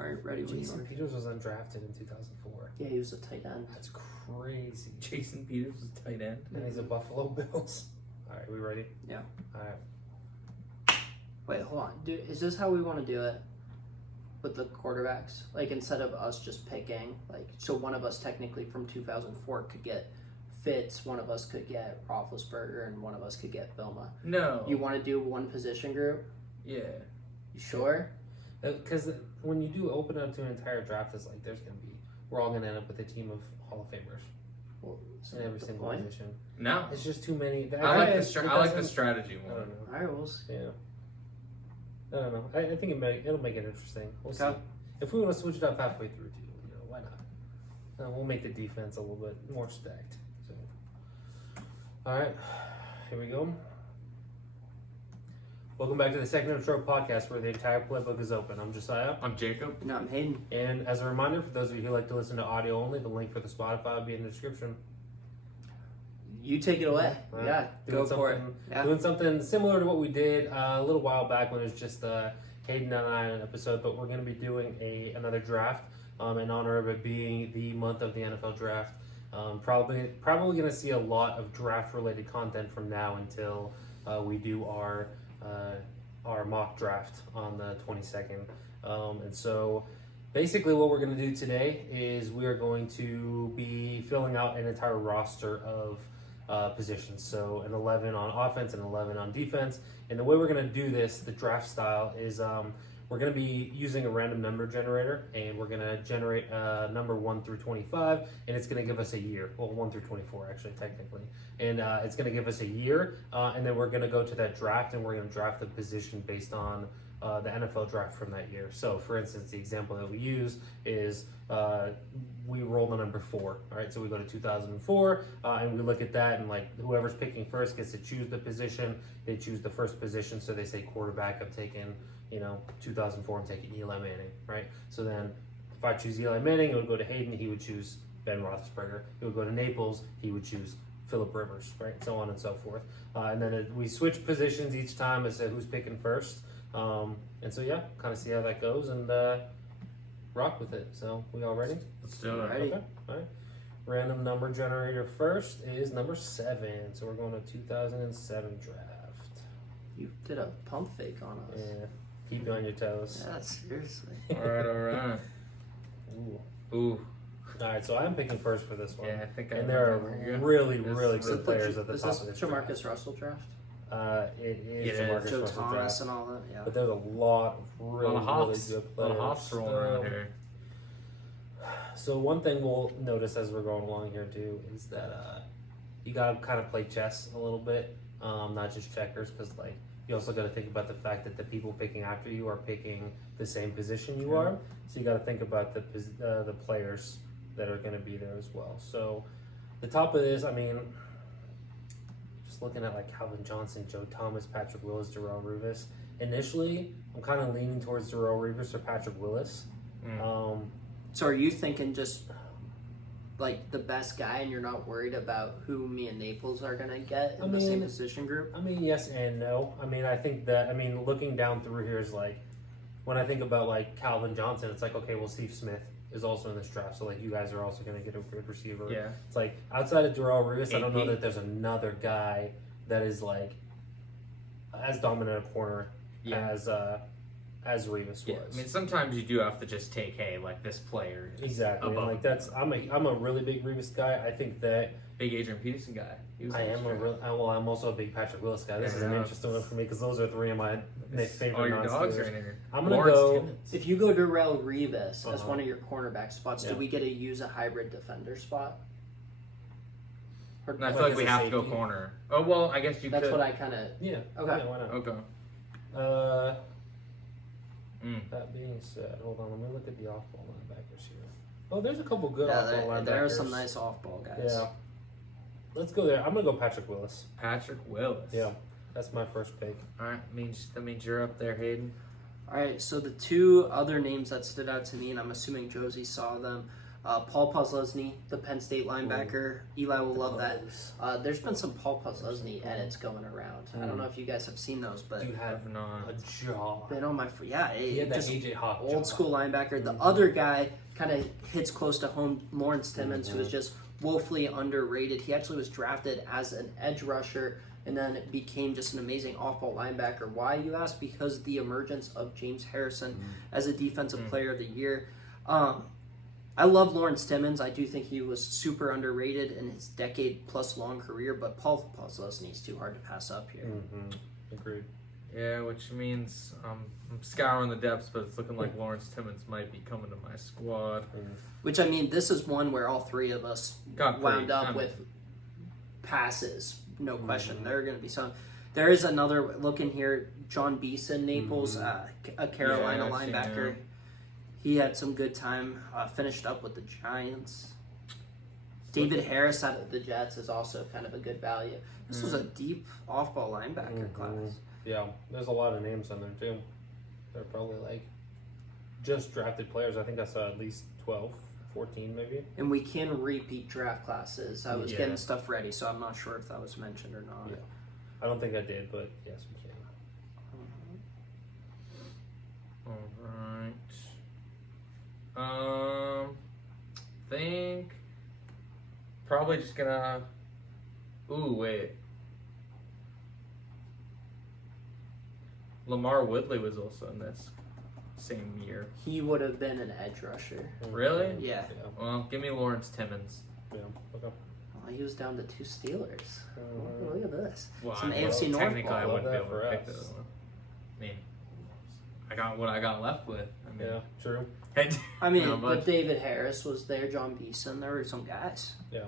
All right, ready when you Jason are. Peters was undrafted in 2004. Yeah, he was a tight end. That's crazy. Jason Peters was tight end. And he's a Buffalo Bills. All right, we ready? Yeah. All right. Wait, hold on. Is this how we want to do it with the quarterbacks? Like, instead of us just picking, like, so one of us technically from 2004 could get Fitz, one of us could get Roethlisberger, and one of us could get Vilma. No. You want to do one position group? Yeah. You sure? Because when you do open up to an entire draft, it's like we're all going to end up with a team of Hall of Famers Well, in every single position. No. It's just too many. I like the strategy I one. don't know. All right, we'll see. Yeah. I don't know. I think it'll make it interesting. We'll see. Okay. If we want to switch it up halfway through, too, why not? We'll make the defense a little bit more stacked. So, all right, here we go. Welcome back to the Second Intro Podcast, where the entire playbook is open. I'm Josiah. I'm Jacob. No, I'm Hayden. And as a reminder, for those of you who like to listen to audio only, the link for the Spotify will be in the description. You take it away. Right. Yeah, go for it. Yeah. Doing something similar to what we did a little while back when it was just Hayden and I on an episode, but we're going to be doing another draft in honor of it being the month of the NFL draft. Probably going to see a lot of draft-related content from now until we do our mock draft on the 22nd. And so basically what we're going to do today is we are going to be filling out an entire roster of positions. So an 11 on offense and 11 on defense. And the way we're going to do this, the draft style, is we're going to be using a random number generator, and we're going to generate number 1 through 25, and it's going to give us a year. Well, 1 through 24, actually, technically. And it's going to give us a year, and then we're going to go to that draft, and we're going to draft the position based on the NFL draft from that year. So, for instance, the example that we use is we roll the number 4. All right, so we go to 2004, and we look at that, and like whoever's picking first gets to choose the position. They choose the first position, so they say quarterback. I'm taking 2004. I'm taking Eli Manning. Right. So then, if I choose Eli Manning, it would go to Hayden. He would choose Ben Roethlisberger. It would go to Naples. He would choose Phillip Rivers. Right. So on and so forth. And then we switch positions each time as to who's picking first. And so yeah, kind of see how that goes and rock with it. So we all ready? Let's do it. Ready. Okay. All right. Random number generator first is number 7. So we're going to 2007 draft. You did a pump fake on us. Yeah. Keep you on your toes. Yeah, seriously. All right. Ooh. Ooh. All right. So I'm picking first for this one. Yeah, I think And there are really good players at the Is top this of this Jamarcus draft. Russell draft? It is Yeah, Jamarcus Joe Russell Thomas draft. and all that? Yeah. But there's a lot of really good A lot players. of hops rolling around here. So one thing we'll notice as we're going along here too is that you gotta kind of play chess a little bit, not just checkers, because like you also got to think about the fact that the people picking after you are picking the same position you are. So you got to think about the players that are going to be there as well. So the top of this, I mean, just looking at like Calvin Johnson, Joe Thomas, Patrick Willis, Darrelle Revis. Initially, I'm kind of leaning towards Darrelle Revis or Patrick Willis. So are you thinking just like the best guy and you're not worried about who me and Naples are going to get in the same position group? I mean, yes and no. I mean, I think that, looking down through here is like, when I think about like Calvin Johnson, it's like, okay, well, Steve Smith is also in this draft. So like you guys are also going to get a good receiver. Yeah. It's like outside of Darrelle Revis, I don't know AP. that there's another guy that is like as dominant a corner as Revis was. Yeah, I mean, sometimes you do have to just take, hey, like this player. is Exactly. And above like that's I'm a really big Revis guy. I think that big Adrian Peterson guy. He was I in am this draft. I'm also a big Patrick Willis guy. This is an Yeah. interesting one for me because those are 3 of my favorite All your dogs non-Steelers. are in here. I'm gonna Lawrence go. Timmons. If you go Darrelle Revis as Uh-huh. one of your cornerback spots, Yeah. do we get to use a hybrid defender spot? Or, And I Like feel like as we a have to go safety? corner. Oh, well, I guess you that's could. what I kind of... Yeah. Okay. Yeah, why not? Okay. That being said, hold on. Let me look at the off-ball linebackers here. Oh, there's a couple good Yeah, off-ball linebackers. there are some nice off-ball guys. Yeah. Let's go there. I'm gonna go Patrick Willis. Patrick Willis. Yeah, that's my first pick. All right. That means you're up there, Hayden. All right, so the two other names that stood out to me, and I'm assuming Josie saw them, Paul Posluszny, the Penn State linebacker. Eli will love that. There's been some Paul Posluszny edits going around. I don't know if you guys have seen those, but Dude had I've not. a jaw. been on my He had that just AJ Hawk old jaw. school linebacker. The other guy kind of hits close to home. Lawrence Timmons, who is just woefully underrated. He actually was drafted as an edge rusher and then it became just an amazing off-ball linebacker. Why, you ask? Because the emergence of James Harrison as a defensive player of the year. I love Lawrence Timmons. I do think he was super underrated in his decade-plus long career, but Paul Posluszny is too hard to pass up here. Agreed. Yeah, which means I'm scouring the depths, but it's looking like Lawrence Timmons might be coming to my squad. Which, I mean, this is one where all three of us Got wound pretty- up with passes. No question. There are going to be some. There is another look in here. John Beeson, Naples, a Carolina Yeah, I've seen linebacker. him. He had some good time. Finished up with the Giants. David Harris out of the Jets is also kind of a good value. This was a deep off-ball linebacker class. Yeah, there's a lot of names on there too. They're probably like just drafted players. I think I saw at least 12, 14 maybe. And we can repeat draft classes. I was Yeah. getting stuff ready, so I'm not sure if that was mentioned or not. Yeah. I don't think I did, but yes, we can. All right. Think probably just gonna. Ooh, wait. Lamar Woodley was also in this same year. He would have been an edge rusher. Really? Yeah. Well, give me Lawrence Timmons. Yeah. Okay. Oh, he was down to 2 Steelers. Oh, look at this. Well, Some I- AFC North technically, ball. I Love wouldn't be that able to for pick us. the other one. I mean, I got what I got left with. I mean, Yeah. True. I mean, Not but much. David Harris was there, John Beeson. There were some guys. Yeah.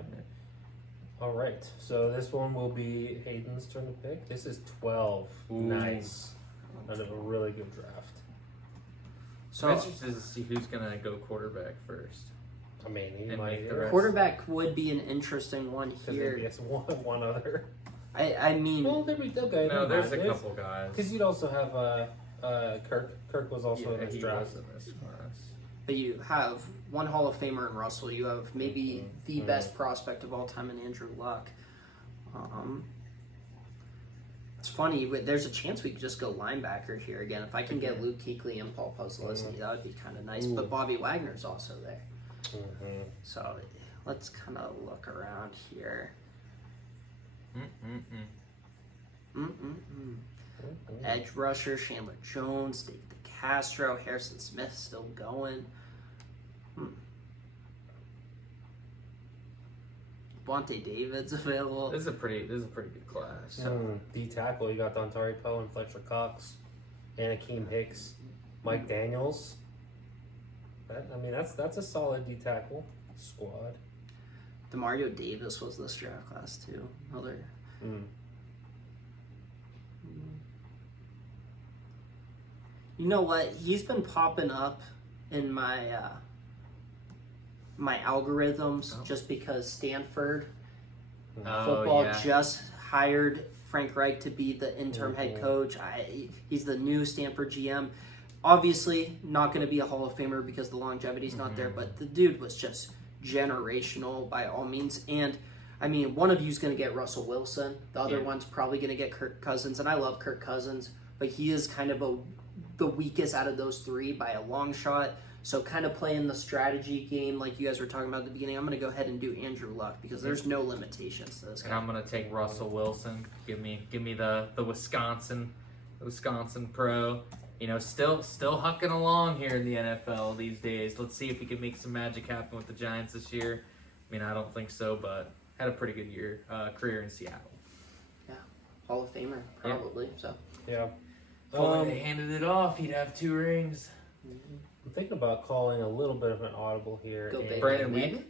All right. So this one will be Hayden's turn to pick. This is 12. Ooh. Nice. Out of a really good draft. So I'm interested to see who's gonna go quarterback first. I mean, he And might make the rest. quarterback would be an interesting one Because here. maybe it's one other. I mean, Well, there we okay. No, never there's mind. a couple guys. Because you'd also have Kirk. Kirk was also in Yeah, this he draft. was in this class. but you have one Hall of Famer in Russell. You have maybe the best prospect of all time in Andrew Luck. It's funny, but there's a chance we could just go linebacker here again. If I can get Luke Kuechly and Paul Posluszny, that would be kind of nice. But Bobby Wagner's also there. So let's kind of look around here. Edge rusher, Chandler Jones, David Castro, Harrison Smith still going. Vontae David's available. This is a pretty good class. D tackle, you got Dontari Poe and Fletcher Cox, and Akeem Hicks, Mike Daniels. That's a solid D tackle squad. Demario Davis was this draft class too. Another. You know what? He's been popping up in my my algorithms just because Stanford football just hired Frank Reich to be the interim head coach. He's the new Stanford GM. Obviously, not going to be a Hall of Famer because the longevity's not there, but the dude was just generational by all means. And, I mean, one of you's going to get Russell Wilson. The other one's probably going to get Kirk Cousins. And I love Kirk Cousins, but he is kind of the weakest out of those three by a long shot. So kind of playing the strategy game like you guys were talking about at the beginning, I'm going to go ahead and do Andrew Luck because there's no limitations to this And guy. I'm gonna take Russell Wilson. Give me the Wisconsin pro. You know, still hucking along here in the NFL these days. Let's see if he can make some magic happen with the Giants this year. I mean, I don't think so, but had a pretty good career in Seattle. Hall of Famer, probably. So Yeah. If only they handed it off, he'd have 2 rings. I'm thinking about calling a little bit of an audible here Go big. Brandon Nick. Weeden?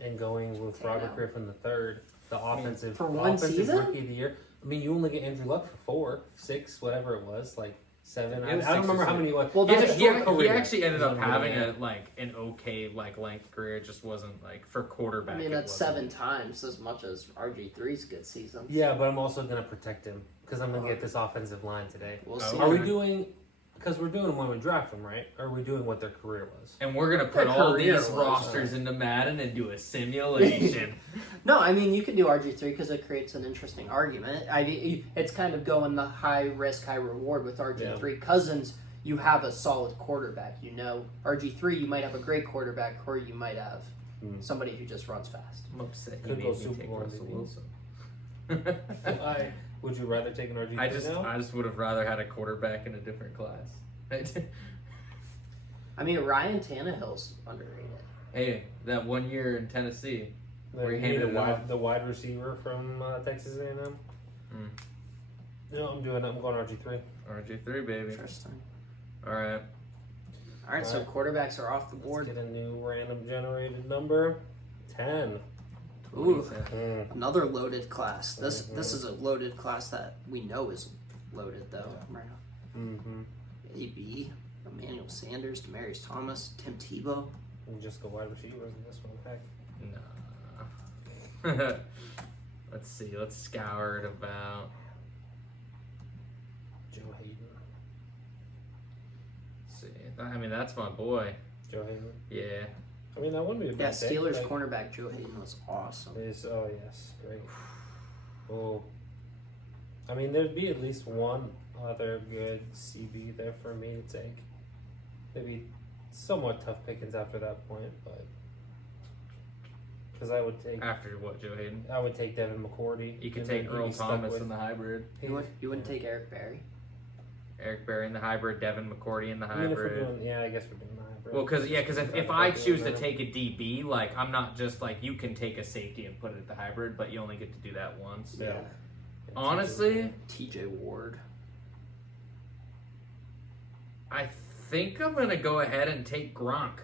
and going with Damn. Robert Griffin III, the offensive for one season? rookie of the year. I mean, you only get Andrew Luck for 4, 6, whatever it was, like 7. It was I don't 6 or remember how 7. many it was. Well, He, that's he, short he career. actually ended up He's having unbelievable. an okay length career. It just wasn't like for quarterback. I mean, it that's wasn't. 7 times as much as RG3's good season. Yeah, but I'm also going to protect him because I'm going to get this offensive line today. We'll see. Are we doing? Because we're doing them when we draft them, right? Or are we doing what their career was? And we're gonna put Their all career these was, rosters into Madden and do a simulation. No, I mean you can do RG3 because it creates an interesting argument. It's kind of going the high risk, high reward with RG3. Cousins, you have a solid quarterback. You know, RG3, you might have a great quarterback, or you might have somebody who just runs fast. I'm upset you Could made go me Super take Bowl Russell MVP. Wilson. Would you rather take an RG3 I just now? would have rather had a quarterback in a different class. I mean, Ryan Tannehill's underrated. Hey, that 1 year in Tennessee. Like, we you handed mean it off. the wide receiver from Texas A&M? No, I'm going RG3. RG3, baby. Interesting. All right. All right, so quarterbacks are off the board. Let's get a new random generated number. 10. Ooh, Mm. another loaded class. This is a loaded class that we know is loaded though. Right now. Mm-hmm. AB, Emmanuel Sanders, Demaryius Thomas, Tim Tebow. And just go wide receivers in this one. Heck. Nah. Let's see. Let's scour it about. Joe Hayden. Let's see. I mean, that's my boy. Joe Hayden. Yeah. I mean, that wouldn't be a Yeah, bad pick. Steelers Like, cornerback Joe Hayden was awesome. oh, yes. Great. Oh. I mean, there'd be at least one other good CB there for me to take. They'd be somewhat tough pickings after that point, but because I would take After what, Joe Hayden? Devin McCourty. You could and take then he'd Earl be stuck Thomas with- in the hybrid. You wouldn't take Eric Berry. Eric Berry in the hybrid. Devin McCourty in the I mean, if we're hybrid. doing, I guess we're doing the hybrid. Well, because if If I we're choose to doing take a DB, like I'm not just like you can take a safety and put it at the hybrid, but you only get to do that once. Yeah. Honestly, TJ Ward. I think I'm gonna go ahead and take Gronk.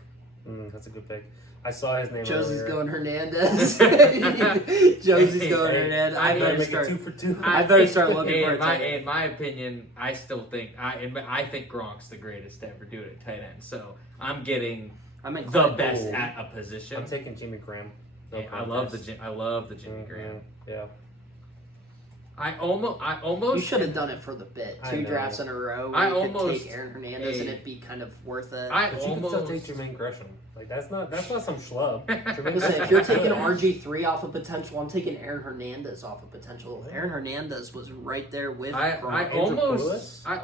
That's a good pick. I saw his name Josie's earlier. going Hernandez. Josie's going Hernandez. I Better better make start. it 2 for 2. I better start looking for a tight end. In my opinion, I still think I think Gronk's the greatest to ever do it at tight end. So I'm getting I'm the inclined- best Oh. at a position. I'm taking Jimmy Graham. No I love the contest. Jimmy Graham. Yeah. I almost You should have done it for the bit. I 2 know. drafts in a row. I Where you could almost- take Aaron Hernandez Hey. and it'd be kind of worth it. I But you can still almost take Jermaine Gresham. Like that's not some schlub. Jermaine Listen, if you're Gresham's taking good. RG3 off of potential, I'm taking Aaron Hernandez off of potential. Aaron Hernandez was right there with I Gronk.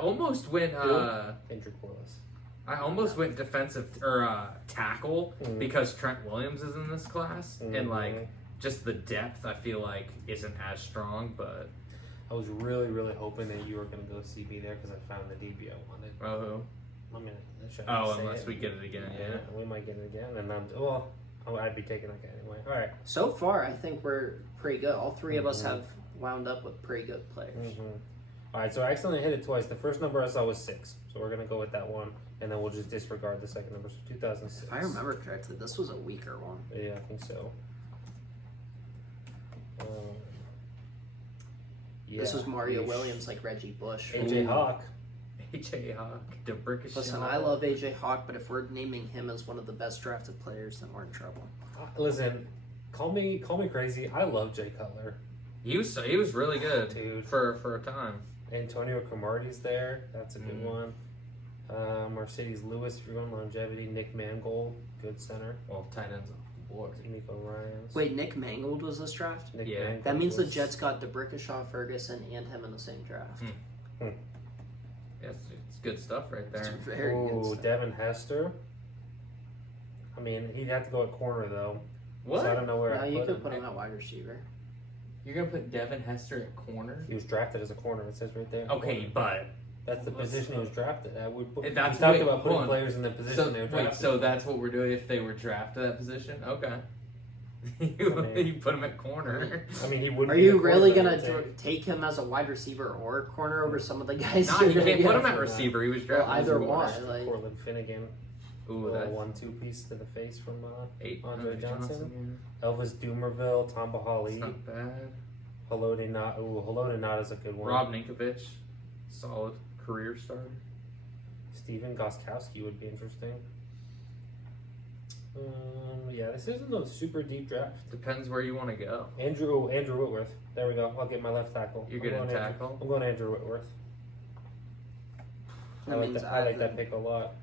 almost went Andrew Corliss. I almost went defensive or tackle Mhm. because Trent Williams is in this class and like Mhm. just the depth I feel like isn't as strong, but I was really hoping that you were going to go CB there because I found the DB I wanted. oh I mean, should I say unless it? we get it again, yeah. we might get it again, and I'd be taking that guy anyway. All right. So far, I think we're pretty good. All 3 of us Mhm. have wound up with pretty good players. All right, so I accidentally hit it twice. The first number I saw was 6, so we're gonna go with that one, and then we'll just disregard the second number. So 2006. If I remember correctly, this was a weaker one. Yeah, I think so. This was Mario Yeesh. Williams, like Reggie Bush. AJ Ooh. Hawk. AJ Hawk, DeBrickashaw. Listen, I love AJ Hawk, but if we're naming him as one of the best drafted players, then we're in trouble. Listen, call me crazy. I love Jay Cutler. He was really good, Dude. for a time. Antonio Cromartie's there. That's a good Mhm. one. Mercedes Lewis, if you're going longevity. Nick Mangold, good center. Well, tight ends off the board. Nico Ryans. Wait, Nick Mangold was this draft? Nick Yeah. Mangold That means the was- Jets got DeBrickashaw, Ferguson, and him in the same draft. Yeah, it's good stuff right It's there. very good Ooh, stuff. Devin Hester. I mean, he'd have to go at corner though. What? So I don't know where Now I you put could him. put him at wide receiver. You're gonna put Devin Hester at corner? He was drafted as a corner. It says right there. Okay, Corner. but That's the position he was drafted at. We That's- we talked wait, about putting hold on. players in the position they were drafted. so that's what we're doing if they were drafted that position? Okay. you put him at corner. I mean, he wouldn't. Are be you a really corner, gonna I'd say. take him as a wide receiver or a corner over some of the guys? Nah, you're you gonna can't get? put him at for that. receiver. He was Well, drafted as a either corner. one. Like, Cortland Finnegan. Ooh, Little that's 1-2 piece to the face from eight. Andre Johnson. Elvis Dumerville, Tom That's Bahali, not bad. Hello to Not. Ooh, Hello to Not is a good one. Rob Ninkovich, solid career starter. Steven Goskowski would be interesting. Yeah, this isn't a super deep draft. Depends where you want to go. Andrew Whitworth. There we go. I'll get my left tackle. You're I'm going going tackle? I'm going Andrew Whitworth. That means I like that pick a lot.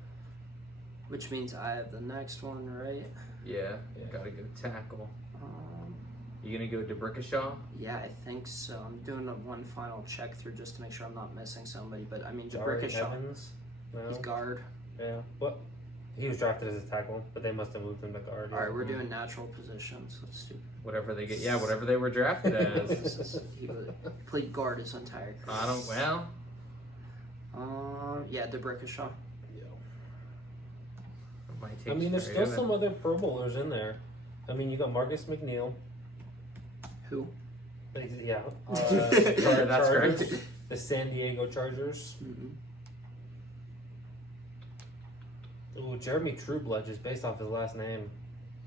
Which means I have the next one, right? Yeah, Yeah. gotta go tackle. Um, You gonna go DeBrickashaw? yeah, I think so. I'm doing one final check through just to make sure I'm not missing somebody. But I mean, Jari Jabrikashaw, Evans. No. he's guard. Yeah. What? He was drafted as a tackle, but they must have moved him to guard. All right, we're doing natural positions. That's stupid. Whatever they get. Yeah, whatever they were drafted as. He played guard his entire career. I don't. Well, Yeah, DeBrickashaw. it might take I mean, there's Jahari still Evans. some other Pro Bowlers in there. I mean, you got Marcus McNeil. Who? Yeah. That's Chargers, correct. the San Diego Chargers. Mm-hmm. Ooh, Jeremy Trueblood, just based off his last name.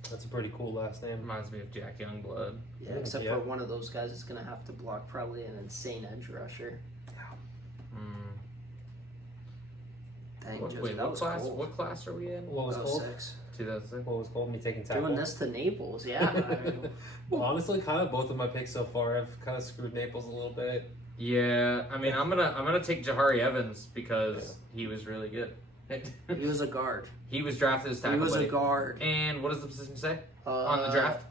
That's a pretty cool last name. Reminds me of Jack Youngblood. Yeah, except Yeah. for one of those guys is gonna have to block probably an insane edge rusher. Mm. Dang, What, Josie, wait, that what was class? cold. What class are we in? What was called? 06. 2006. What was called me taking tackle? Doing this to Naples, yeah. I mean, Well, honestly, kind of both of my picks so far have kind of screwed Naples a little bit. Yeah, I mean, I'm gonna take Jahari Evans because he was really good. he was a guard. He was drafted as He tackle. was a buddy. guard. And what does the position say Uh, on the draft?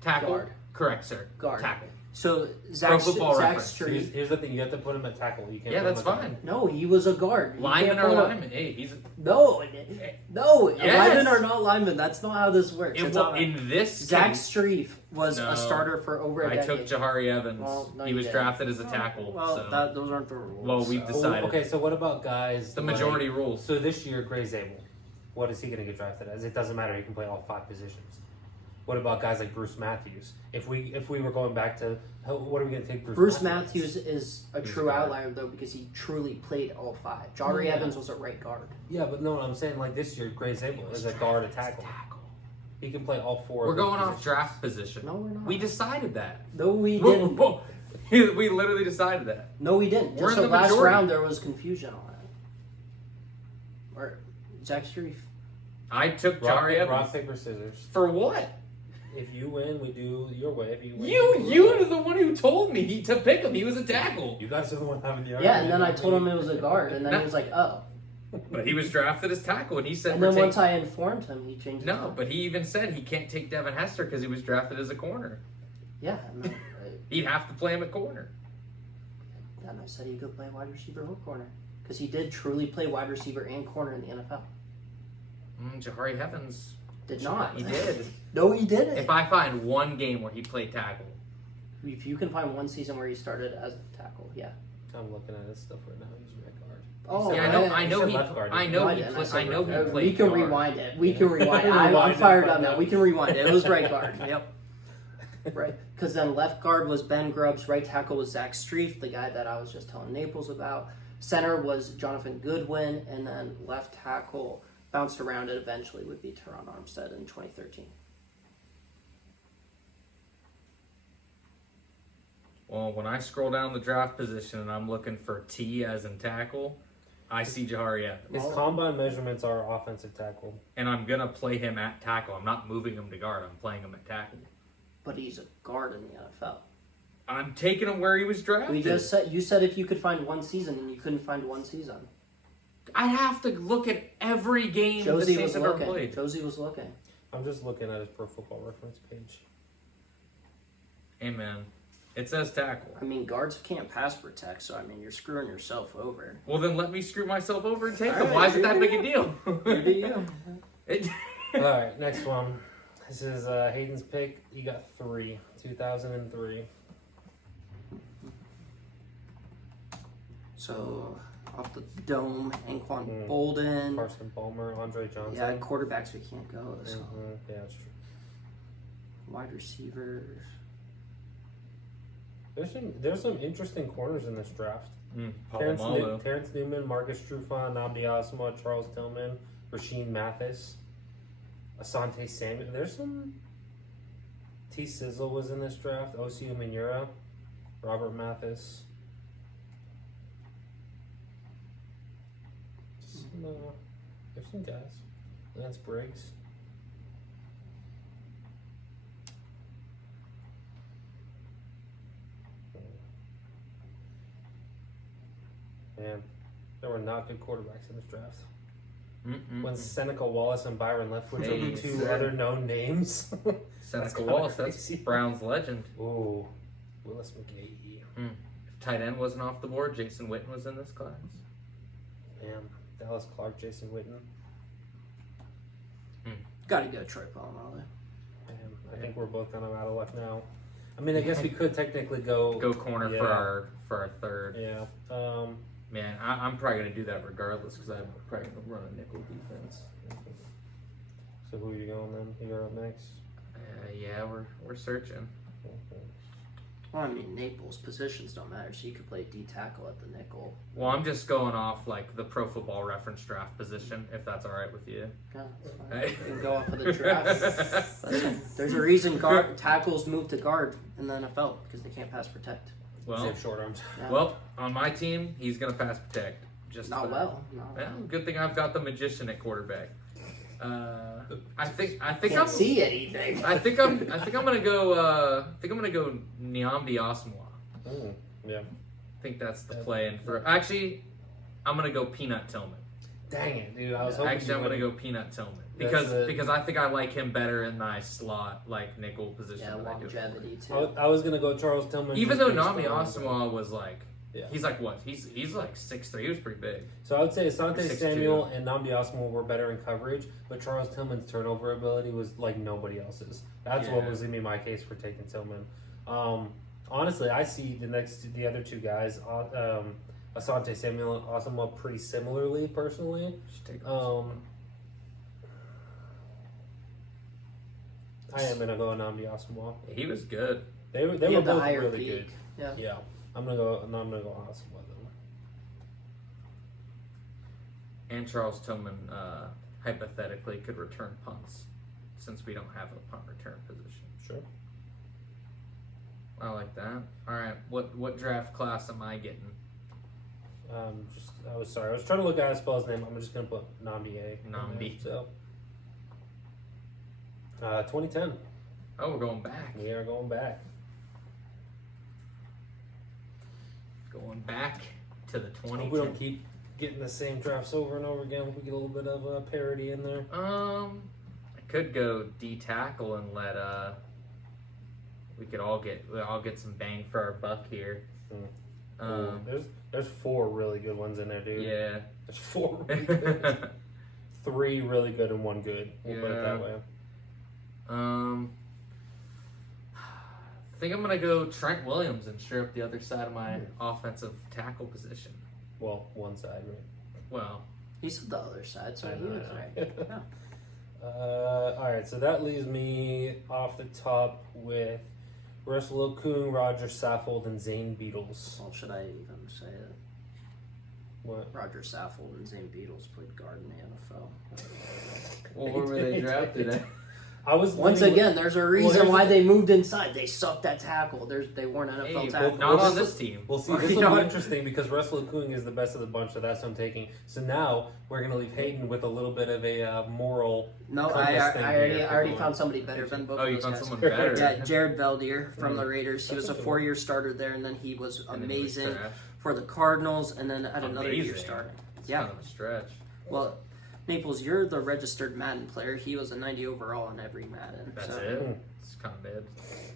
Tackle. guard. Correct, sir. Guard. Tackle. So Pro Zach Football Zach Reference. Street. Here's the thing: you have to put him at tackle. You can't. Yeah, put him that's at fine. No, he was a guard. You Lineman can't or put him- lineman? Hey, he's No, no. Yes. Linemen are not linemen. That's not how this works. It's not- in this Zach case, Streif was No. a starter for over a I decade. took Jahari Evans. Well, no, he you was didn't. drafted as a tackle. Well, so. those aren't the rules. Well, we've so. decided. Okay, so what about guys? The majority like, rules. So this year, Gray Zabel, what is he going to get drafted as? It doesn't matter. He can play all 5 positions. What about guys like Bruce Matthews? If we were going back to what are we going to take Bruce Matthews is a He's a true guard. outlier though because he truly played all 5. Jari Yeah. Evans was a right guard. Yeah, but no, I'm saying like this year, Gray Zabel is a guard, a tackle. He can play all 4. We're of those going off positions. draft position. No, we're not. We decided that. No, we Whoa, didn't. whoa. We literally decided that. No, we didn't. We're Just in the the last majority. round there was confusion on it. Or Zach Streif. I took Rock, Jahari Evans. rock, paper, scissors. For what? If you win, we do your way. If you win, You are the one who told me to pick him. He was a tackle. You guys are the one having the Yeah, argument. and then I told him it was a guard, and then he was like, "Oh." But he was drafted as tackle, and he said, And we're then once taking- I informed him, he changed. his No, mind. but he even said he can't take Devin Hester because he was drafted as a corner. Yeah, and then, He'd have to play him at corner. and I said he could play wide receiver or corner because he did truly play wide receiver and corner in the NFL. Jahari Evans Did not. He did. No, he didn't. If I find one game where he played tackle, If you can find one season where he started as a tackle, yeah. I'm looking at his stuff right now. He's right guard. Oh, yeah, right. I know said he, left guard, I didn't know No, he, didn't. play, said I know he right. played. We can guard. rewind it. We can rewind it. Rewind I'm it fired right up now. now. We can rewind it. It was right guard. Yep. Right. Because then left guard was Ben Grubbs. Right tackle was Zach Streif, the guy that I was just telling Naples about. Center was Jonathan Goodwin. And then left tackle bounced around it eventually would be Teron Armstead in 2013. Well, when I scroll down the draft position and I'm looking for T as in tackle, I see Jahari Evans. His combine measurements are offensive tackle. And I'm going to play him at tackle. I'm not moving him to guard. I'm playing him at tackle. But he's a guard in the NFL. I'm taking him where he was drafted. We just said you said if you could find one season and you couldn't find one season. I'd have to look at every game Josie the was Saints ever looking. played. Josie was looking. I'm just looking at his Pro Football Reference page. Hey, man. It says tackle. I mean, guards can't pass protect, so I mean, you're screwing yourself over. Well, then let me screw myself over and take All him. right, Why is it that you big a deal? You do you. It- All right, next one. This is Hayden's pick. You got 3, 2003. So off the dome, Anquan Mm. Bolden. Carson Palmer, Andre Johnson. Yeah, quarterbacks we can't go. So Mhm, yeah, that's true. wide receivers. There's some interesting corners in this draft. Palomalu. Terrence Newman, Marcus Trufant, Nnamdi Asomugha, Charles Tillman, Rasheed Mathis, Asante Samuel. There's some. T. Sizzle was in this draft. Osi Umenyiora, Robert Mathis. There's some guys. Lance Briggs. Man, There were not good quarterbacks in this draft. Mm-mm. When Seneca Wallace and Byron Leftwich are the Hey, two sir. other known names. Seneca kinda Wallace, that's crazy. Browns legend. Ooh, Willis McGahee. If tight end wasn't off the board, Jason Witten was in this class. Man, Dallas Clark, Jason Witten. Gotta go Troy Polamalu. Man, I think we're both kind of out of luck now. I mean, I guess we could technically go. Go corner Yeah. for our third. Yeah. Man, I'm probably gonna do that regardless because I'm probably gonna run a nickel defense. So who are you going then? You're up next. Yeah, we're searching. Well, I mean, Naples positions don't matter, so you could play D tackle at the nickel. Well, I'm just going off like the Pro Football Reference draft position, if that's all right with you. Yeah, that's fine. Hey. You can go off of the draft. Listen, there's a reason tackles move to guard in the NFL because they can't pass protect. They Well, have short arms. Yeah. well, on my team, he's gonna pass protect. Just Not for- well. No. Well, good thing I've got the magician at quarterback. I think Can't I'm see anything. I think I'm gonna go Niambi Asamoah. Yeah. I think that's the play in for. Actually, I'm gonna go Peanut Tillman. Dang it, dude! I was hoping. Actually, I'm gonna go Peanut Tillman That's it. because I think I like him better in my slot like nickel position. Yeah, than I do longevity too. I was gonna go Charles Tillman. Even just though based Nami on- Asamoah was like, Yeah. he's like what? He's like 6'3". He was pretty big. So I would say Asante 6'2". Samuel and Nnamdi Asomugha were better in coverage, but Charles Tillman's turnover ability was like nobody else's. That's what Yeah. was in my case for taking Tillman. Honestly, I see the other two guys, Asante Samuel and Asamoah, pretty similarly personally. Should take I am gonna go Nnamdi Asomugha. he was good. They He were had the both higher really peak. good. Yeah. Yeah, I'm gonna go Asomugha though. And Charles Tillman hypothetically could return punts since we don't have a punt return position. Sure. I like that. All right, what draft class am I getting? I was trying to look at how to spell his name. I'm just gonna put Nnamdi A. in there, Nnamdi. So, 2010. Oh, we're going back. We are going back. Going back to the Hope we 2010. don't keep getting the same drafts over and over again. Hope we get a little bit of parity in there. I could go D tackle and let we could all get some bang for our buck here. There's 4 really good ones in there, dude. Yeah. There's 4 really good. 3 really good and 1 good. We'll put it Yeah. that way. I think I'm gonna go Trent Williams and shore up the other side of my offensive tackle position. Well, one side, right? Well, He said the other side, so I he know, was I right. know. Yeah. All right, so that leaves me off the top with Russell Okung, Roger Saffold, and Zane Beatles. Well, should I even say it? What? Roger Saffold and Zane Beatles played guard in the NFL. well where were they drafted at? I was Once leaning- again, there's a reason here's why the- they moved inside. They sucked at tackle. They weren't NFL Hey, tackles. not Well, on this this team. Well, see, You this know will be what? interesting because Russell Okung is the best of the bunch, so that's who I'm taking. So now we're going to leave Hayden with a little bit of a moral. No, compass thing I here already for found somebody better than both Oh, of you those found guys. someone better. Yeah, Jared Veldier from the Raiders. He That's was a a good 4-year starter there, and then he was And then he was amazing trash. for the Cardinals, and then had another year Amazing. starting. It's Yeah. kind of a stretch. Well, Naples, you're the registered Madden player. He was a 90 overall on every Madden. That's so. it. It's kind of mid.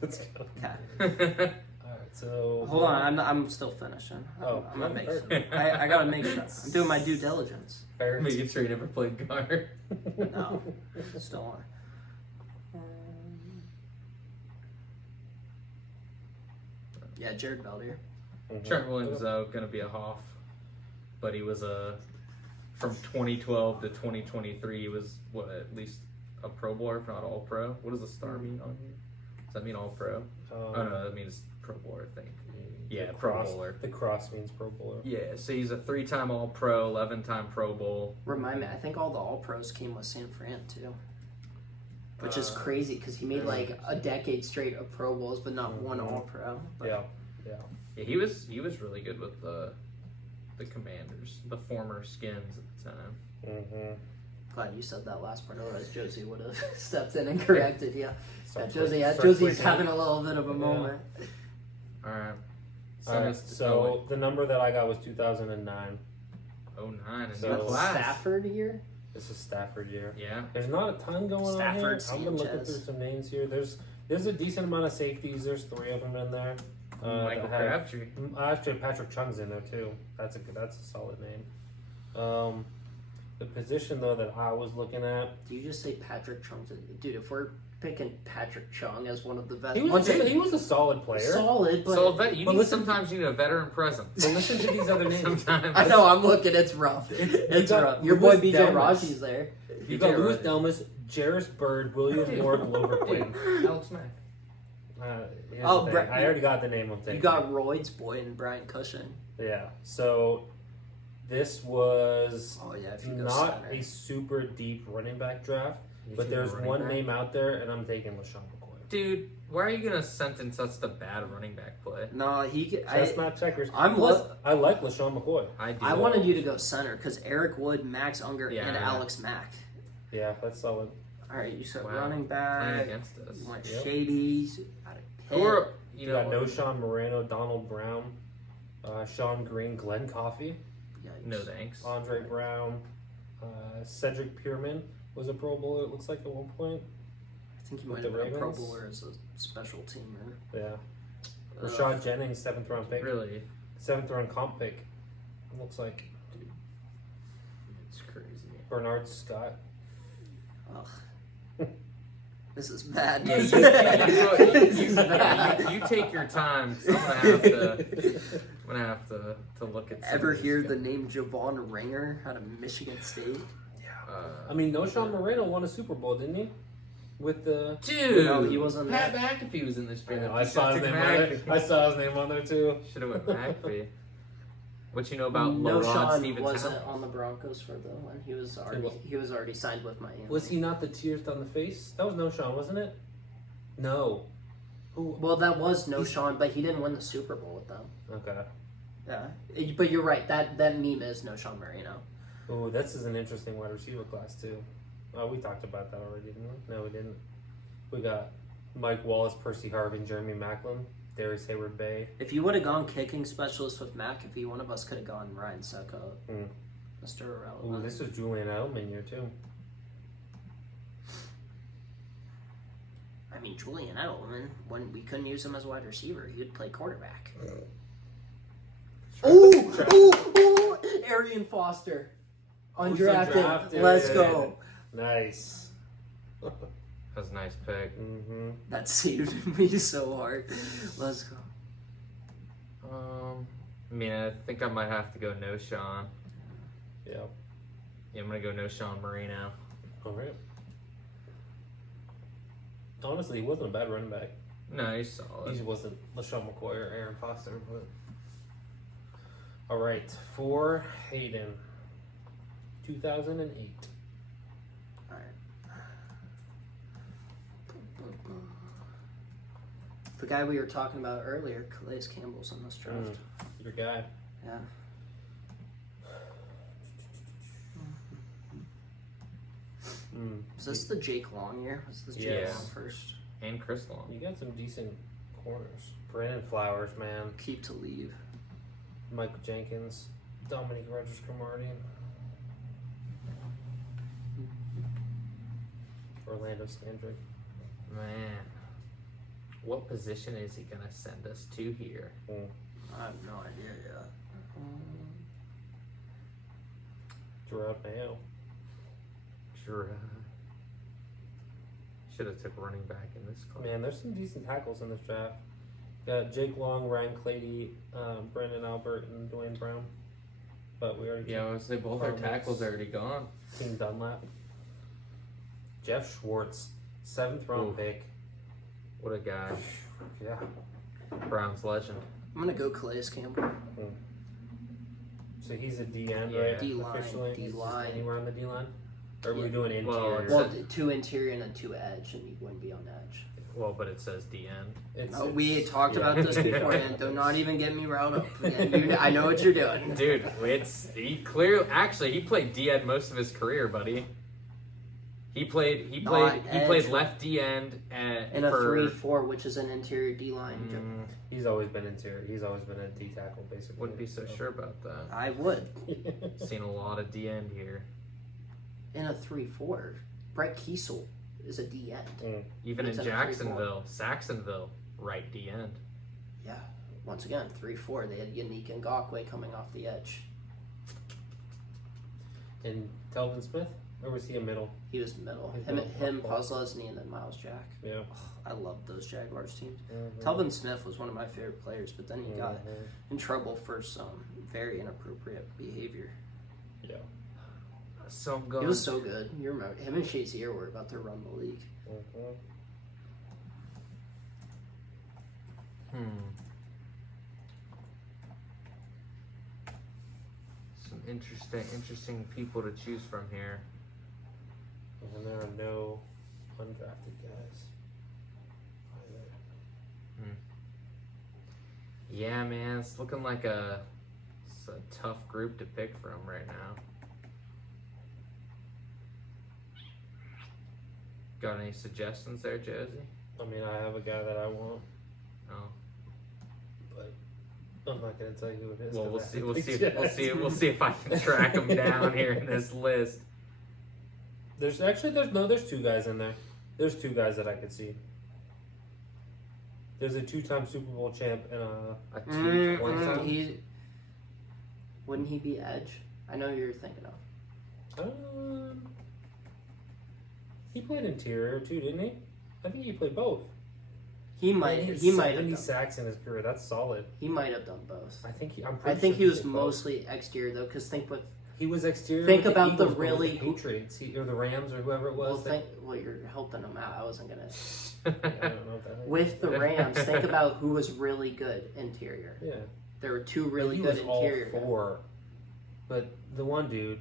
Let's go. Okay. All right, so. Hold on, I'm still finishing. Oh, I'm gonna make perfect. some. I gotta make sure. I'm doing my due diligence. Fair. Making sure you never played guard. No, still on. Yeah, Jared Veldier. Mhm. Trent Williams though gonna be a Hoff, but he was from 2012 to 2023. He was at least a Pro Bowler, if not All Pro. What does the star mean on here? Does that mean All Pro? Oh no, that means Pro Bowler, I think. Yeah, the Pro cross, Bowler. The cross means Pro Bowler. Yeah, so he's a 3-time All Pro, 11-time Pro Bowl. Remind me, I think all the All Pros came with San Fran too. Which is Uh, crazy because he made like a decade straight of Pro Bowls, but not one All Pro. Yeah. Yeah, he was really good with the Commanders, the former Skins at the time. Mm-hmm. Glad you said that last part, otherwise Josie would have stepped in and corrected you. Start Josie, start Josie's tweaking. having a little bit of a Yeah. moment. All right. All right, so the number that I got was 2009. 09 and So- new That's class. Stafford year. This is Stafford year. Yeah. There's not a ton going Stafford, on here. I've been looking Sanchez. through some names here. There's a decent amount of safeties. There's 3 of them in there. Michael that have- Crabtree. Actually, Patrick Chung's in there too. That's a solid name. The position though that I was looking at, Do you just say Patrick Chung? Dude, if we're picking Patrick Chung as one of the best, he was a solid player. solid, but So but you listen- sometimes you need a veteran present. But listen to these other names. Sometimes. I know I'm looking. It's rough. It's got rough. Your boy Louis BJ Delmas. Raji's there. You got BJ Louis Raji. Delmas, Jarris Bird, William Ward, Glover Quinn. Alex Mack. Here's Oh, the thing. Brett- I already got the name of You thing. got Royd's boy and Brian Cushing. Yeah. So this was Oh yeah, if you go not center. a super deep running back draft, You but take there's running one back? name out there, and I'm taking LaShawn McCoy. Dude, why are you gonna sentence us to bad running back play? No, he. That's not checkers. I'm Plus, lo- I like LaShawn McCoy. I wanted you to go center because Eric Wood, Max Unger, Yeah. and Alex Mack. Yeah, that's solid. All right, you said Wow. running Playing back. against us. You went Yep. Shady's. Got a Who are You you know? got Noshawn Moreno, Donald Brown, Sean Green, Glenn Coffey, No thanks. Andre Brown, Cedric Pierman was a Pro Bowler. It looks like at one point. I think he With might have the been a Pro Ravens? Bowler as a special teamer. Yeah. Rashad Jennings, 7th round pick. Really, 7th round comp pick. It looks like it's crazy. Bernard Scott. Ugh. This is bad. Yeah, you take your time. 'Cause I'm gonna have to look at. some Ever of these hear guys. the name Javon Ringer out of Michigan State? I mean, Noshawn Moreno won a Super Bowl, didn't he? With the. Dude, No, he wasn't Pat there. McAfee was in this draft. I saw his name on there. I saw his name on there too. Should have went McAfee. What you know about No, LaRon Sean Stevens? wasn't on the Broncos for the one. He was already signed with Miami. Was he not the tears down the face? That was Noshawn, wasn't it? No. Who? Well, that was no Sean, but he didn't win the Super Bowl with them. Okay. Yeah, but you're right. That meme is no Sean Marino. Oh, this is an interesting wide receiver class too. We talked about that already, didn't we? No, we didn't. We got Mike Wallace, Percy Harvin, Jeremy Macklin, Darius Hayward Bay. If you would have gone kicking specialist with McAfee, one of us could have gone Ryan Succo. Mr. Irrelevant. Ooh, this was Julian Edelman year too. I mean, Julian Edelman, when we couldn't use him as a wide receiver, he would play quarterback. Ooh! Arian Foster. Undrafted. Undrafted. Let's go. Nice. That's a nice pick. Mm-hmm. That saved me so hard. Let's go. I mean, I think I might have to go no Sean. Yep. Yeah, I'm gonna go no Sean Marino. All right. Honestly, he wasn't a bad running back. No, he's solid. He wasn't LaShawn McCoy or Aaron Foster, but. All right, for Hayden, 2008. Alright. The guy we were talking about earlier, Calais Campbell's on this draft. Your guy. Yeah. Is this the Jake Long year? Was this Jake Yes. Long first? And Chris Long. You got some decent corners. Brandon Flowers, man. Keep to leave. Michael Jenkins. Dominic Rodgers-Cromartie. Orlando Scandrick. Man, what position is he gonna send us to here? I have no idea yet. Gerard Mayo. Sure. Should have took running back in this class. Man, there's some decent tackles in this draft. Got Jake Long, Ryan Clady, Brendan Albert, and Dwayne Brown. But we already Yeah, I would say both our tackles are already gone. King Dunlap. Jeff Schwartz, 7th round Ooh. pick. What a guy. Yeah. Browns legend. I'm gonna go Calais Campbell. So he's a D end, Yeah. right? D-line, Officially, He's just D-line. anywhere on the D line. Or are we Yeah. doing interior? Well, it's- Well, 2 interior and then 2 edge, and you wouldn't be on edge. Well, but it says DN. No, we talked yeah. about this beforehand. Do not even get me riled up. Again. I know what you're doing. Dude, he played DN most of his career, buddy. He played edge. left D end in a 3-4, which is an interior D line. He's always been interior. He's always been a D tackle, basically. Wouldn't be so sure about that. I would. Seen a lot of D end here. In a 3-4, Brett Kiesel is a D end. Even It's in in a 3-4. Saxonville, right D end. Yeah. Once again, 3-4. They had Yannick Ngakoue coming off the edge. And Telvin Smith? Or was he a middle? He was middle. He's Him, middle. Postlesny, and then Miles Jack. Yeah. I loved those Jaguars teams. Mm-hmm. Telvin Smith was one of my favorite players, but then he got in trouble for some very inappropriate behavior. Yeah. So I'm going. He was so good. You remember him and Shazier were about to run the league. Some interesting people to choose from here. And there are no undrafted guys. Yeah, man, it's looking like it's a tough group to pick from right now. Got any suggestions there, Josie? I mean, I have a guy that I want, Oh, but I'm not going to tell you who it is. well, 'cause we'll I see think we'll see if I can track them down here in this list. There's two guys in there. There's two guys that I could see. There's a 2-time Super Bowl champ and a 2-time. Wouldn't he be edge? I know who you're thinking of. He played interior too, didn't he? I think he played both. He might have 70 done. sacks in his career. That's solid. He might have done both. I think I think he was mostly exterior though, because he was exterior. Think with the about the Eagles, but with really- the Patriots or the Rams or whoever it was. well, you're helping him out. I wasn't gonna. I don't know what that is. With the Rams, think about who was really good interior. Yeah, There were two really he good was all interior. four, but the one dude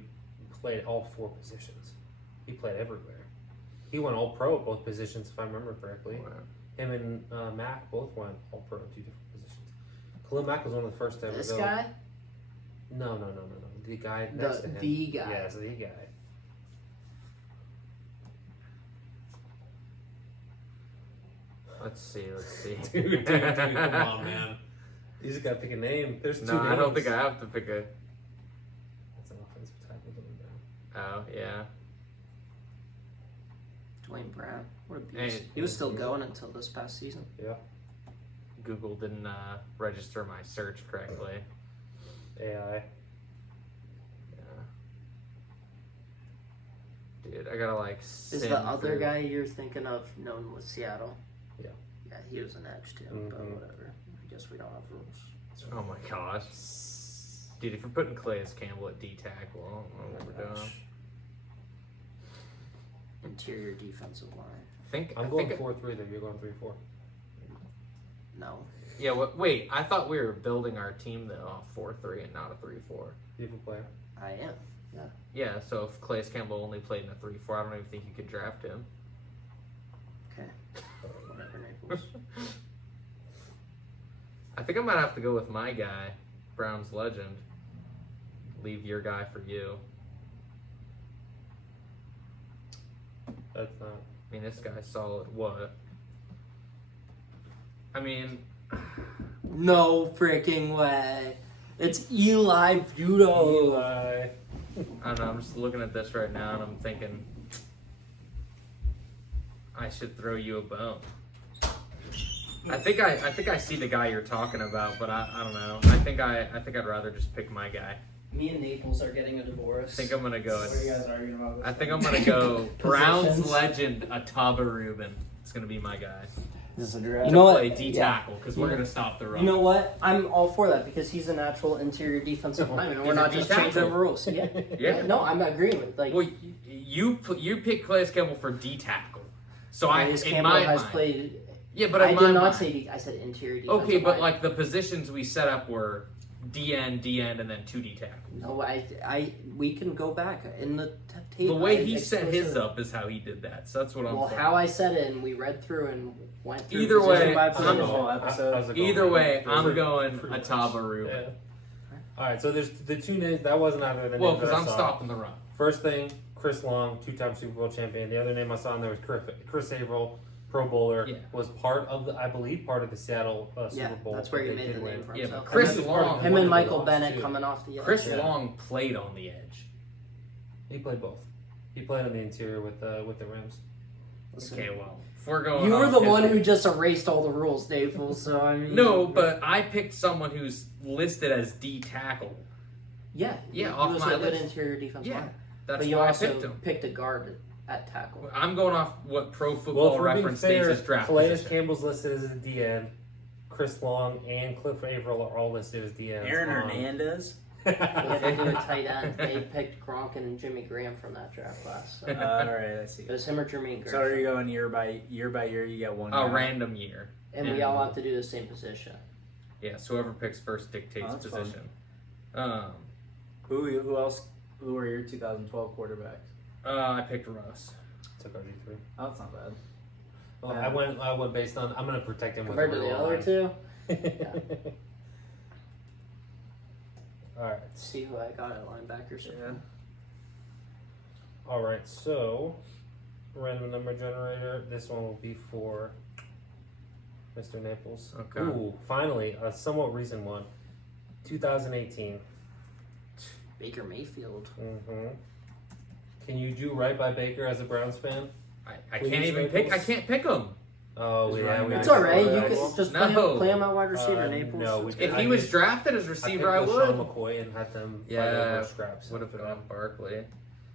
played all four positions. He played everywhere. He went all pro at both positions, if I remember correctly. Wow. Him and Mack both went all pro in 2 different positions. Khalil Mack was one of the first to ever This go. guy, No. The guy next to him. the guy. Yes, the guy. Let's see. Dude, come on, man. You just gotta pick a name. There's two No, I don't names. think I have to pick a. That's an offensive tackle going down. Oh yeah. Dwayne Brown. What a beast. Hey, He was still going until this past season. Yeah. Google didn't register my search correctly. AI. Yeah. Dude, I gotta like. Is the other guy you're thinking of known with Seattle? Yeah. Yeah, he was an edge too, but Mhm. whatever. I guess we don't have rules. Oh my gosh. Dude, if you're putting Calais Campbell at D tackle, I don't know what we're doing. Interior defensive line. I'm going 4-3 though. You're going 3-4. No. Yeah, wait. I thought we were building our team though off 4-3 and not a 3-4. Beautiful player. I am. Yeah, so if Calais Campbell only played in a 3-4, I don't even think you could draft him. Okay. Whatever, Naples. I think I might have to go with my guy, Browns legend. Leave your guy for you. That's not. I mean, this guy's solid. What? I mean, No freaking way. It's Eli Budo. Eli. I don't know. I'm just looking at this right now and I'm thinking I should throw you a bone. I think I see the guy you're talking about, but I don't know. I think I'd rather just pick my guy. Me and Naples are getting a divorce. I think I'm gonna go. What are you guys arguing about? I think I'm gonna go Browns Positions. legend Ataba Rubin. It's gonna be my guy. This is a draft. You know what? Play D tackle because we're Yeah. gonna stop the run. You know what? I'm all for that because he's a natural interior defensive lineman. We're He's a not just D-tackle. changing the rules. Yeah. Yeah. No, I'm agreeing with like. Well, you pick Calais Campbell for D tackle. So Calais in Campbell my has mind, played. yeah, but I in did my not mind, say D. I said interior defensive. okay, but line. like the positions we set up were DN, and then 2 D tackles. No, we can go back in the tape. The way I he set his explicitly- up is how he did that. So that's what I'm. Well, saying. how I said it, and we read through and went through. Either position way, by I'm- position. whole episode. How's it going, Either man? way, I'm Pretty- going pretty much. Ataba Rubin. Yeah. All right, so there's the two names. That wasn't either of the names Well, that because I I'm saw. stopping the run. First thing, Chris Long, 2-time Super Bowl champion. The other name I saw on there was Chris Averill, Pro Bowler. Yeah. Was part of I believe, part of the Seattle Super Bowl. that's where he that they made did the win. name for Yeah, himself. but Chris And this is part of Long- the Him one and that they Michael lost, Bennett too. coming off the edge. Chris Yeah. Long played on the edge. He played both. He played on the interior with the Rams. Listen, Okay, well, if we're going you were off the history- one who just erased all the rules, Dave. So I mean, No, but I picked someone who's listed as D tackle. yeah, Yeah, he off was my a good list. interior defense Yeah, line. That's But you why I also picked him. picked a guard at tackle. I'm going off what Pro Well, Football if we're being Reference fair, states as draft Calais position. Campbell's listed as a DN. Chris Long and Cliff Averill are all listed as DNs. Aaron Hernandez. If they do a tight end, they picked Gronk and Jimmy Graham from that draft class. So. All right, I see. It was him or Jermaine Graham. So are you going year by year? You get one. A guy. random year. And we all have to do the same position. Yeah, so whoever picks first dictates Oh, that's position. Who else? Who are your 2012 quarterbacks? I picked Russ. Took RG3. Oh, that's not bad. Well, Yeah. I went based on. I'm going to protect him Compared with to a the real other line. two, All right. see who I got at linebackers. Yeah. All right. So, random number generator. This one will be for Mr. Naples. Okay. Ooh, finally, a somewhat recent one. 2018. Baker Mayfield. Mm-hmm. Can you do right by Baker as a Browns fan? I Please, can't even pick. I Naples. can't pick him. Oh, Is yeah. Ryan we Back It's already all right. saw You that. can just No. play him at wide receiver, Naples. No, we It's If good. he was drafted as receiver, I picked would. LaShawn McCoy and had them fight Yeah, over scraps. would have gone Barkley. I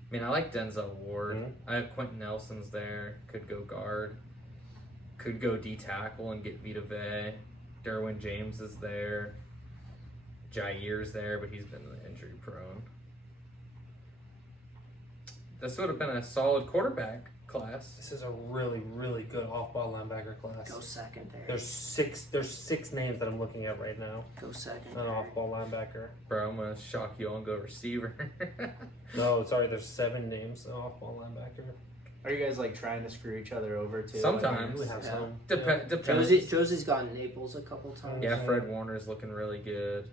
mean, I like Denzel Ward. Mhm. I have Quentin Nelson's there. Could go guard. Could go D tackle and get Vita Vea. Derwin James is there. Jair's there, but he's been injury prone. This would have been a solid quarterback class. This is a really, really good off-ball linebacker class. Go secondary. There's six names that I'm looking at right now. Go An secondary. off-ball linebacker. Bro, I'm gonna shock you all and go receiver. No, sorry, there's 7 names. An off-ball linebacker. Are you guys like trying to screw each other over too? Sometimes. We have Yeah. some. Depends. Josie's gotten Naples a couple times. Yeah, Fred Warner's looking really good.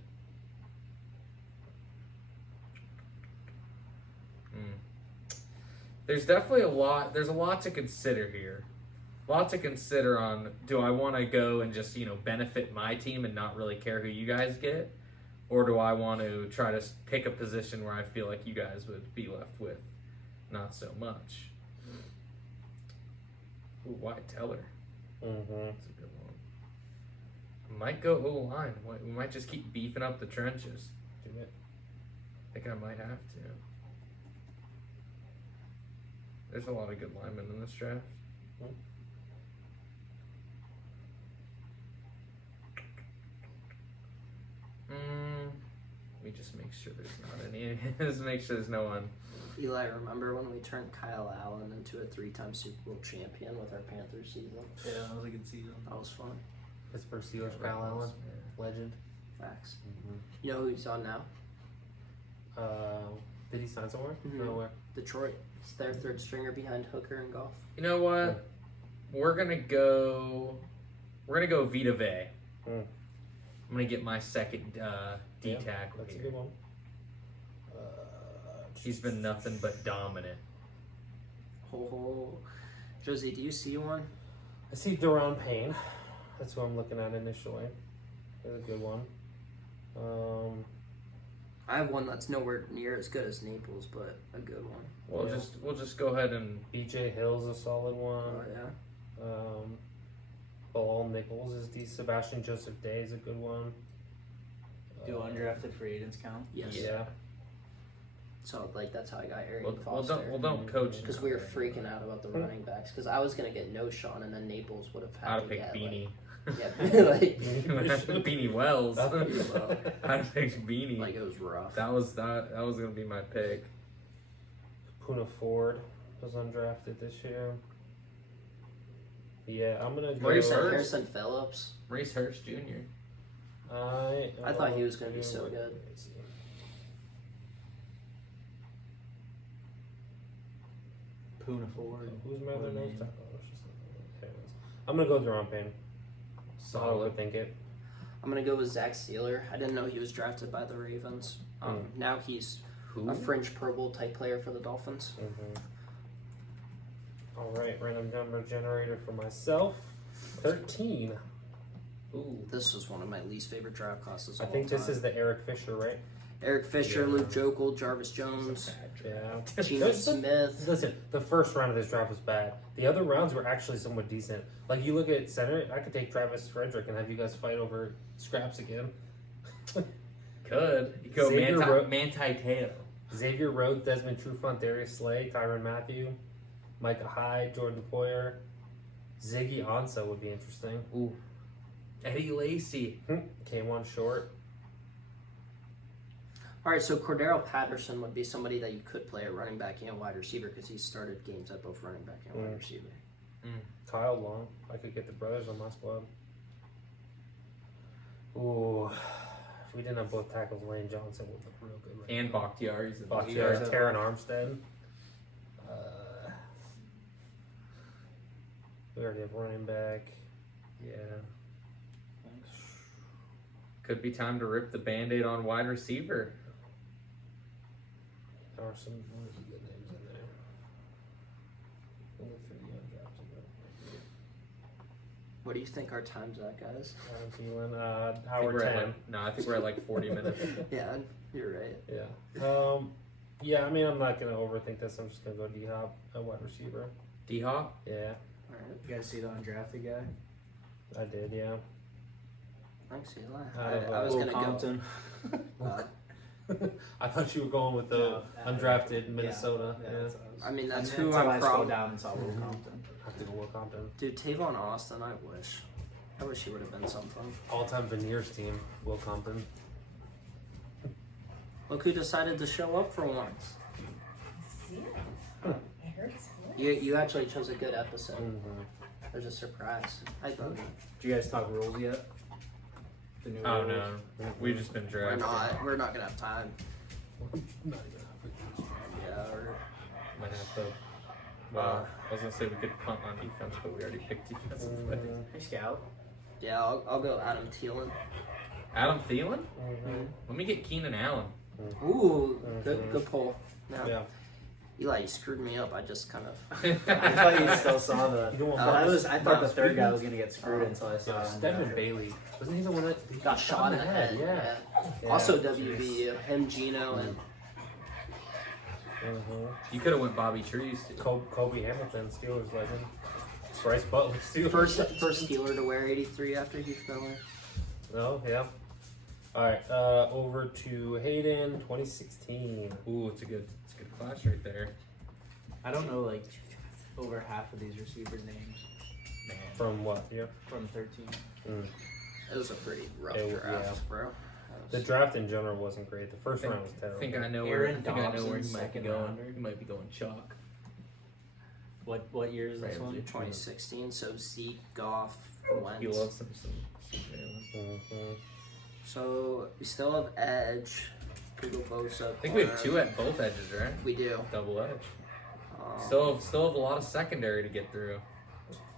There's definitely there's a lot to consider here. A lot to consider on, do I want to go and just, benefit my team and not really care who you guys get? Or do I want to try to pick a position where I feel like you guys would be left with not so much? Ooh, Wyatt Teller. Mm-hmm. That's a good one. I might go O-line. We might just keep beefing up the trenches. Do it. I think I might have to. There's a lot of good linemen in this draft. Let me just make sure there's not any. Just make sure there's no one. Eli, remember when we turned Kyle Allen into a 3-time Super Bowl champion with our Panthers season? Yeah, that was a good season. That was fun. Pittsburgh Steelers, Kyle Allen, legend. Facts. Mm-hmm. You know who he's on now? Did he sign somewhere? Mhm. No, where? Detroit. He's their third stringer behind Hooker and Goff. You know what? We're gonna go Vita Vea. Hmm. I'm gonna get my second D Yeah, tackle That's a here. good one. He's been nothing but dominant. Oh, Josie, do you see one? I see Deron Payne. That's who I'm looking at initially. That's a good one. I have one that's nowhere near as good as Naples, but a good one. We'll just go ahead and BJ Hill's a solid one. Oh yeah. Bilal Nichols is the Sebastian Joseph Day is a good one. Do undrafted free agents count? Yes. Yeah. So that's how I got Arian Well, Foster. don't coach Because we were freaking out about the running backs. Because I was gonna get No Sean, and then Naples would have I'd had have to picked get Beanie. Like, Beanie Wells. That's I'd pretty low. have picked Beanie. like it was rough. That was gonna be my pick. Puna Ford was undrafted this year. Yeah, I'm gonna go. Maurice Hurst. Harrison Phillips. Race Hurst Jr. I thought he was gonna be so good. Let's see. Puna Ford. Who's my other What a nose name. tackle? I was just looking. There it is. I'm gonna go Deron Payne. Solid. Overthink it. I'm gonna go with Zach Steeler. I didn't know he was drafted by the Ravens. Now he's Who? a French Pro Bowl type player for the Dolphins. All right, random number generator for myself. 13. Ooh. This was one of my least favorite draft classes. I Of think all this time. is the Eric Fisher, right? Eric Fisher, Yeah. Luke Jokel, Jarvis Jones, Yeah. Geno Smith. Listen, the first round of this draft was bad. The other rounds were actually somewhat decent. Like, you look at center, I could take Travis Frederick and have you guys fight over scraps again. Could. You go Xavier Ro- Manti Te'o. Xavier Rhodes, Desmond Trufant, Darius Slay, Tyrann Mathieu, Micah Hyde, Jordan Poyer, Ziggy Ansah would be interesting. Ooh. Eddie Lacy. K1 Short. All right, so Cordero Patterson would be somebody that you could play at running back and wide receiver because he started games at both running back and wide receiver. Kyle Long. I could get the brothers on my squad. Ooh. If we didn't have both tackles, Lane Johnson would look real good right And now. Bakhtiari's in the Bakhtiari, league. Taron Armstead. We already have running back. Yeah. Could be time to rip the Band-Aid on wide receiver. There are some really good names in there. Only 30 undrafted. What do you think our time's at, guys? Adam Thielen, I think Howard we're 10. at I think we're at like 40 minutes. Yeah, you're right. Yeah. Yeah, I mean, I'm not going to overthink this. I'm just going to go D-Hop at wide receiver. D-Hop? Yeah, All right. You guys see the undrafted guy? I did, yeah. Thanks, Eli. Out of, I was Will going to go. Compton. I thought you were going with the No, undrafted Minnesota. Yeah, Yeah. that's what I was- I mean, that's and who until I'm I scrolled from. down and saw Will Compton. I have to go Will Compton. Dude, Tavon Austin, I wish. I wish he would have been something. All-time Veneers team, Will Compton. Look who decided to show up for once. See it. It hurts. You actually chose a good episode. Mm-hmm. There's a surprise. I voted. Did you guys talk rules yet? The new Oh rules? no, we've just been We're drafted. not gonna have time. Not even halfway. Yeah, or Might have to. Well, I was gonna say we could punt on defense, but we already picked defensive player. Hey, Scout. yeah, I'll go Adam Thielen. Adam Thielen? Mm-hmm. Let me get Keenan Allen. Ooh, good pull. No, Yeah. Eli, you screwed me up. I just kind of. I thought you still saw the. You don't want Uh, Marcus- I thought Marcus the third guy Freeman? was gonna get screwed until I saw him. Stedman Bailey. Wasn't he the one that he Got shot in the head. Yeah. Yeah. Also WVU, him, Gino, and Mm-hmm. You could have went Bobby Trees too. Kobe Hamilton, Steelers legend. Bryce Butler, Steelers. first legend. Steeler to wear 83 after Heath Miller. Oh, yeah. All right, over to Hayden, 2016. Ooh, it's a good class right there. I don't know like over half of these receivers' names Man. From what? Yeah. from 13. It was a pretty rough Yeah, draft, bro. The draft in general wasn't great. The first round was I terrible. think I know Aaron where Dobson, he might be second going. rounder. He might be going chalk. What year is this Ramsey. one? 2016, so Zeke, Goff, Wentz. He loves some Jalen. Mhm. So we still have Edge, Google Bosa. I think we have two at both edges, right? We do. Double edge. Um, Still have a lot of secondary to get through.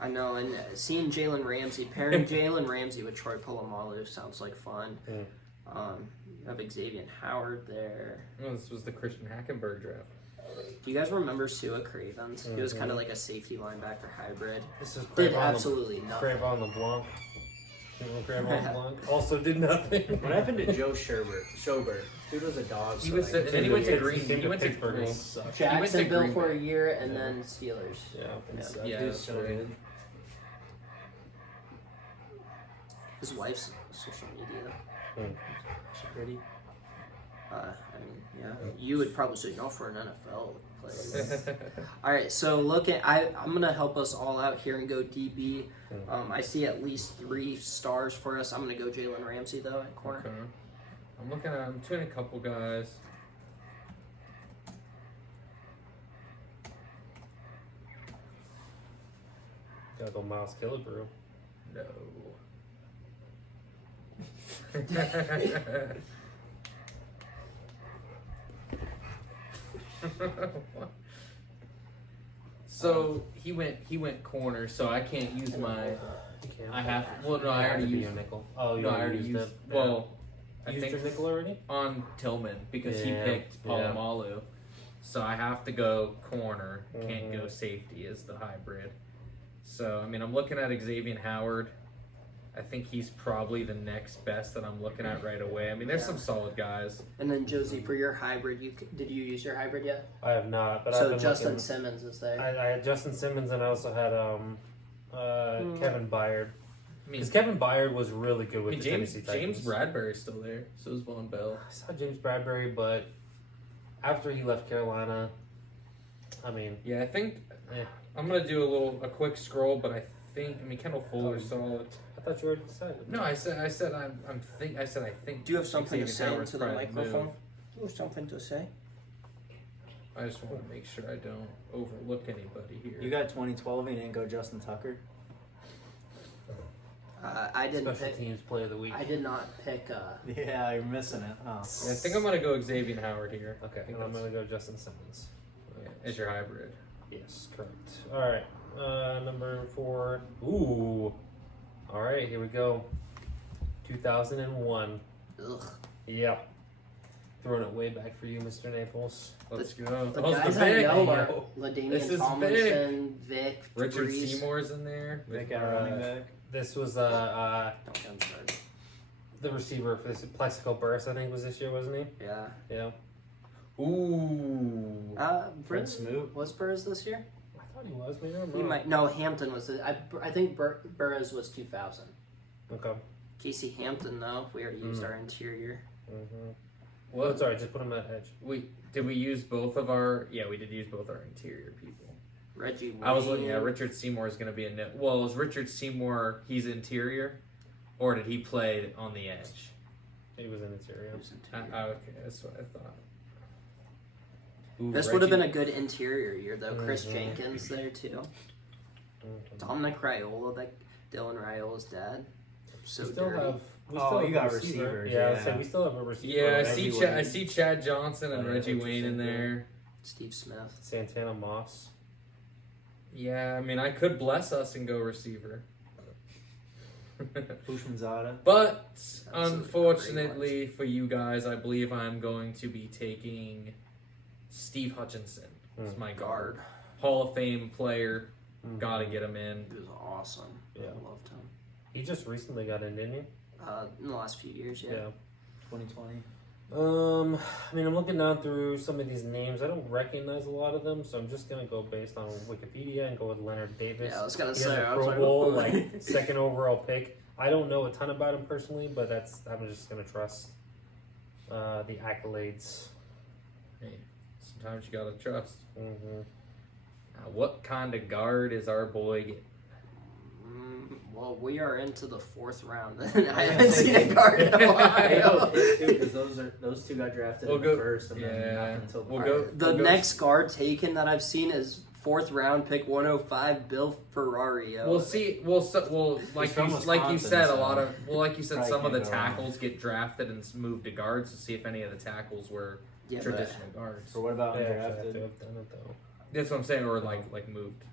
I know, and seeing Jalen Ramsey, pairing Jalen Ramsey with Troy Polamalu sounds like fun. Mm. You have Xavier Howard there. Oh, this was the Christian Hackenberg draft. Do you guys remember Sua Cravens? He was Mhm. kind of like a safety linebacker hybrid. This is Did Cravon absolutely nothing. Cravon LeBlanc. Cravon LeBlanc also did nothing. What happened to Joe Schobert? Dude was a dog. He so, was, like, and then he went to He Green. came He to went to Pittsburgh. well, He sucked. Jacksonville Green for Bay. a year and Yeah. then Steelers. Yeah, he Yeah. sucked. Yeah, Dude's that's so right. good. His wife's social media. She's pretty. I mean, yeah, you would probably say no for an NFL player. All right, so I'm gonna help us all out here and go DB. I see at least 3 stars for us. I'm gonna go Jalen Ramsey though at corner. Okay. I'm between a couple guys. Gotta go Miles Killebrew. No. So he went corner, so I can't use my. You can't. I have. Well, no, I already Had to be used. a nickel. Oh, you No, I already already used used. it. Well, I used think your nickel already? on Tillman because he Yeah, picked yeah. Palomalu. So I have to go corner. Can't Mhm. go safety as the hybrid. So I mean, I'm looking at Xavier Howard. I think he's probably the next best that I'm looking at right away. I mean, there's Yeah. some solid guys. And then Josie, for your hybrid, did you use your hybrid yet? I have not, but I've So been Justin looking. Simmons is there. I had Justin Simmons and I also had Kevin Byard. I mean, Because Kevin Byard was really good I with mean, the James Tennessee Titans. Bradbury's still there. So is Von Bell. I saw James Bradbury, but after he left Carolina, I mean, Yeah, I think Eh. I'm gonna do a quick scroll, but I mean Kendall Fuller's solid. I thought you already decided. No, I said I think. Do you have something to Xavier say Howard's into the probably microphone? move. Do you have something to say? I just want to make sure I don't overlook anybody here. You got 2012 and you didn't go Justin Tucker. I didn't Special pick. teams player of the week. I did not pick. Yeah, you're missing it. Oh. Yeah, I think I'm gonna go Xavier Howard here. Okay, I think and I'm that's- going to go Justin Simmons. as your hybrid. Yes, correct. All right, number 4. Ooh. All right, here we go. 2001. Ugh. Yep. Throwing it way back for you, Mr. Naples. Let's go. The Oh, guys the I Vic. know Hey, are yo. This LaDainian is Tomlinson, Vic, Richard DeVries. Seymour's in there. Vic at running back. This was Don't get him started. the receiver for this Plexico Burris, I think was this year, wasn't he? Yeah. Yeah. Ooh. Fred Burris Smoot. was Burris this year? I thought he was. Maybe I'm He wrong. might. No, Hampton was. I think Burris was 2000. Okay. Casey Hampton though. We already used our interior. Mm-hmm. What? Well, sorry, just put him at edge. Did we use both of our? Yeah, we did use both our interior people. Reggie Wayne. I was looking at Richard Seymour is going to be a net. Well, is Richard Seymour he's interior, or did he play on the edge? He was in interior. He was interior. Okay, that's what I thought. Ooh, This would have been Reggie- a good interior year though. Chris Mhm. Jenkins there too. Mm-hmm. Dominic Raiola, that Dylan Raiola's dad. So We still dirty. have. We Oh, still have you got a receiver. receivers, Yeah, I yeah. said we still have a receiver. Yeah, I Reggie see. Wayne, I see Chad Johnson and Yeah, Reggie Wayne in interesting, there. Steve Smith. Santana Moss. Yeah, I mean, I could bless us and go receiver. Bushmanzada. But a unfortunately for you guys, I believe I'm going to be taking Steve Hutchinson as my guard. Hall of Fame player. Gotta get him in. He was awesome. Yeah. I loved him. He just recently got in, didn't he? In the last few years, yeah. 2020. I mean, I'm looking down through some of these names. I don't recognize a lot of them, so I'm just gonna go based on Wikipedia and go with Leonard Davis. Yeah, I was gonna He has say. a I was Pro like, Bowl, "Ooh." like second overall pick. I don't know a ton about him personally, but I'm just gonna trust the accolades. Hey, sometimes you gotta trust. Mm-hmm. Now, what kind of guard is our boy getting? Well, we are into the 4th round, and I haven't seen a guard in a while. Because those two got drafted We'll in go- the first, and then yeah, nothing until we'll the go- third. The We'll go- next guard taken that I've seen is 4th round pick 105, Bill Ferrario. We'll see. Like from you Wisconsin, said, so a lot of like you said, probably some of the can't go wrong. tackles get drafted and moved to guards to see if any of the tackles were Yeah, but- traditional guards. Or what about They actually have undrafted? to have done it though. That's what I'm saying, or like moved.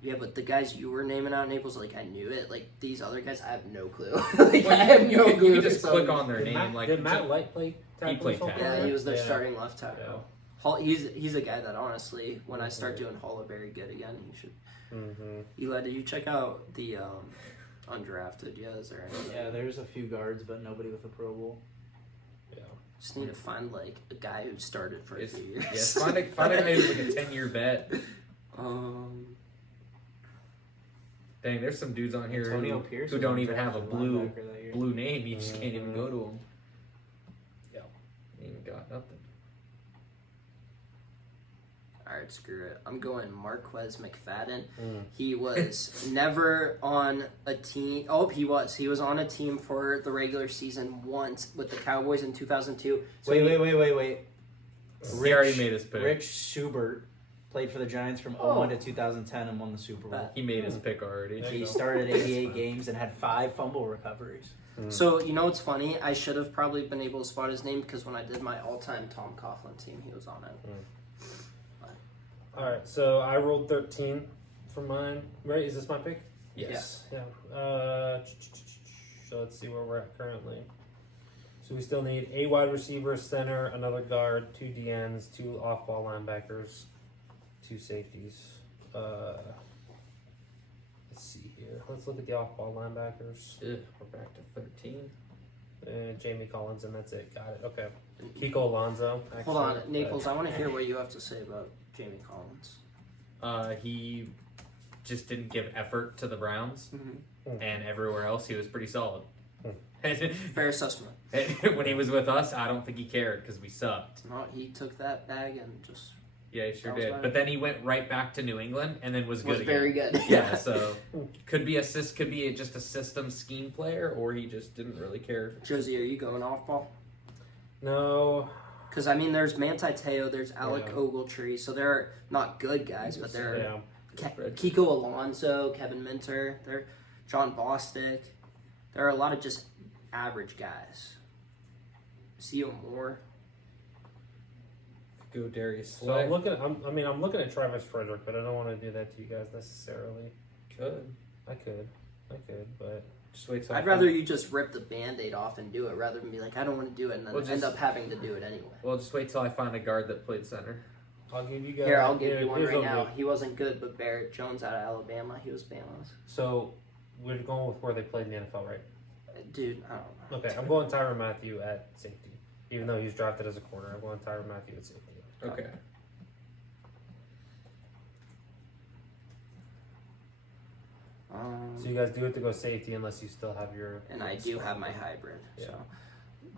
Yeah, but the guys you were naming out, Naples, like I knew it. Like these other guys, I have no clue. Like, I have no you clue. can just So- click on their Did name. Matt, Matt Light play tackle? played or something tackle. Yeah, like he was their that? starting left tackle. Yeah. Hall, he's a guy that honestly, when I start doing Hall of Very Good again, he should. Mm-hmm. Eli, did you check out the undrafted? Yeah, is there any? Yeah, there's a few guards, but nobody with a Pro Bowl. Yeah. Just need to find like a guy who started for a Yes, few years. yes. Find a guy who's like a 10-year vet. Dang, there's some dudes on here Antonio Pierce who was don't even undrafted have a blue linebacker that year. name. You just can't even go to them. Yeah. Ain't got nothing. All right, screw it. I'm going Marquez McFadden. Mm. He was never on a team. Oh, he was. He was on a team for the regular season once with the Cowboys in 2002. So Wait. He already made his pick. Rick Schubert played for the Giants from Oh. 01 to 2010 and won the Super Bowl. He made his pick already. There you He go. started 88 games and had 5 fumble recoveries. So you know what's funny? I should have probably been able to spot his name because when I did my all-time Tom Coughlin team, he was on it. All right, so I rolled 13 for mine. Right? Is this my pick? Yes. Yeah. So let's see where we're at currently. So we still need a wide receiver, center, another guard, 2 DNs, 2 off-ball linebackers, 2 safeties. Let's see here. Let's look at the off-ball linebackers. Ugh, we're back to 13. Jamie Collins, and that's it. Got it. Okay. Kiko Alonso. Hold on, Naples. I want to hear what you have to say about Jamie Collins. He just didn't give effort to the Browns, Mm-hmm. and everywhere else he was pretty solid. Fair assessment. When he was with us, I don't think he cared because we sucked. No, he took that bag and just Yeah, he sure That was did. fine. But then he went right back to New England and then was good was again. very good. Yeah, so could be just a system scheme player, or he just didn't really care. Josie, are you going off ball? No. Because I mean, there's Manti Te'o, there's Alec Yeah. Ogletree, so they're not good guys, but they're Yeah. Kiko Alonso, Kevin Minter, they're John Bostic. There are a lot of just average guys. C.O. Moore. Go Darius So Slay. I'm looking at Travis Frederick, but I don't want to do that to you guys necessarily. Could. I could, but Just wait till I'd rather you just rip the Band-Aid off and do it rather than be like, I don't want to do it, and then Well, end just- up having to do it anyway. Well, just wait till I find a guard that played center. I'll give you guys. Here, I'll give you one here's right what now. we- He wasn't good, but Barrett Jones out of Alabama, he was Bama's. So we're going with where they played in the NFL, right? Dude, I don't know. Okay, I'm going Tyrann Mathieu at safety, even though he's drafted as a corner. I'm going Tyrann Mathieu at safety. Okay. So you guys do have to go safety unless you still have your. And I do have my hybrid, Yeah. so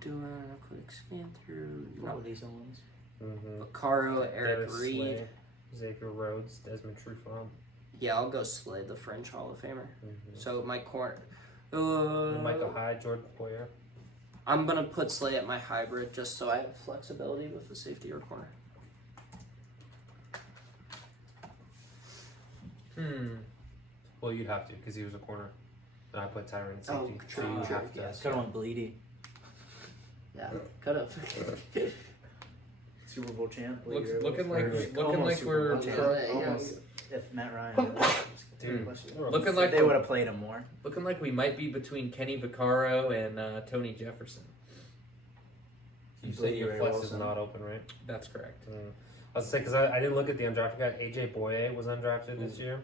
doing a quick scan through. What were these ones? Mm-hmm. Caro, Eric Darius Reed. Slay, Xavier Rhodes, Desmond Trufant. Yeah, I'll go Slade, the French Hall of Famer. Mm-hmm. So my corner. Michael Hyde, Jordan Poyer. I'm gonna put Slay at my hybrid just so I have flexibility with the safety or corner. Well, you'd have to because he was a corner. And I put Tyrann at Oh, safety. true, so you true, have to. yes. Could have went Bleedy. Yeah, could have. Super Bowl champ. Looks, Bleedy. looking like Almost we're Super Bowl champ. Yeah. Almost. If Matt Ryan. Dude, looking like they would have played him more. looking like we might be between Kenny Vaccaro and Tony Jefferson. You say your Ray flex is Wilson. not open, right? That's correct. I was saying because I didn't look at the undrafted guy. AJ Boye was undrafted this year.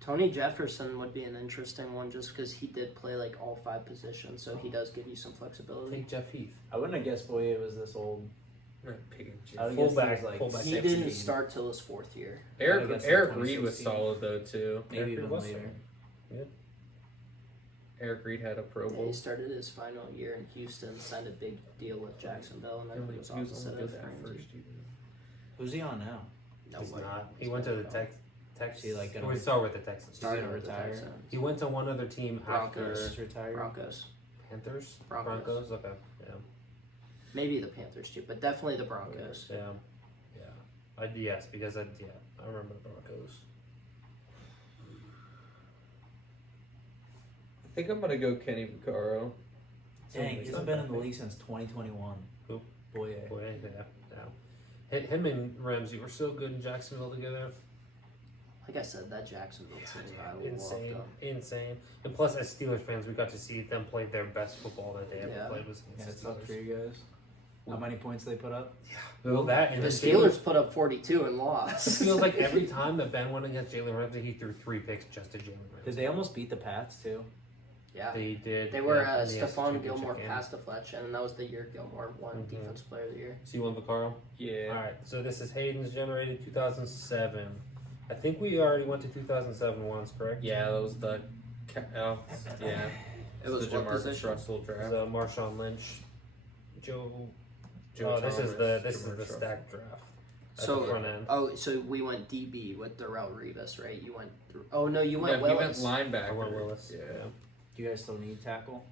Tony Jefferson would be an interesting one just because he did play like all 5 positions, so he does give you some flexibility. Take Jeff Heath. I wouldn't have guessed Boye was this old. Pig and cheese. I would guess Fullback, he was like fullback. He 16. didn't start till his 4th year. I Eric guess Eric like Reed was 2016. solid though too. Maybe Eric even Reed was later. Eric Reed had a Pro Yeah, Bowl. he started his final year in Houston, signed a big deal with Jacksonville, and then he was opposite of Ramsey. Who's he on now? No He's way. not. He went to the Texans. Is he, like, gonna- We start with the Texans. Started gonna with the retire? Texans. He went to one other team Broncos. after Just retired. Broncos. Panthers. Broncos. Okay. Yeah. Maybe the Panthers too, but definitely the Broncos. Yeah. Yes, because I remember the Broncos. I think I'm gonna go Kenny Vaccaro. Dang, he's been in the league since 2021. Who? Boye. Boy, yeah. Him and Ramsey were so good in Jacksonville together. Like I said, that Jacksonville team, I loved Insane, them. insane. And plus, as Steelers fans, we got to see them play their best football that they ever Yeah. played was Yeah, against it the sucked for Steelers. you guys. How many points they put up? Well, that and The then Steelers put up 42 and It lost. feels like every time that Ben went against Jalen Ramsey, he threw 3 picks just to Jalen Ramsey. Did they almost beat the Pats too? Yeah. They did. They were in the AFC Stephon Championship Gilmore game. pass deflection, and that was the year Gilmore won Mhm. Defensive Player of the Year. So you won Vaccaro? Yeah. Alright, so this is Hayden's generated 2007. I think we already went to 2007 once, correct? Yeah, that was the. Yeah. It was the what Jamarcus position? Russell draft. So Marshawn Lynch, Joe. Joe this is Thomas, the Jamarcus stack draft. At So- the front end. Oh, so we went DB with Darrell Revis, right? You went through. Oh no, you went No, he went Willis. linebacker. I went Willis. Yeah. Do you guys still need tackle?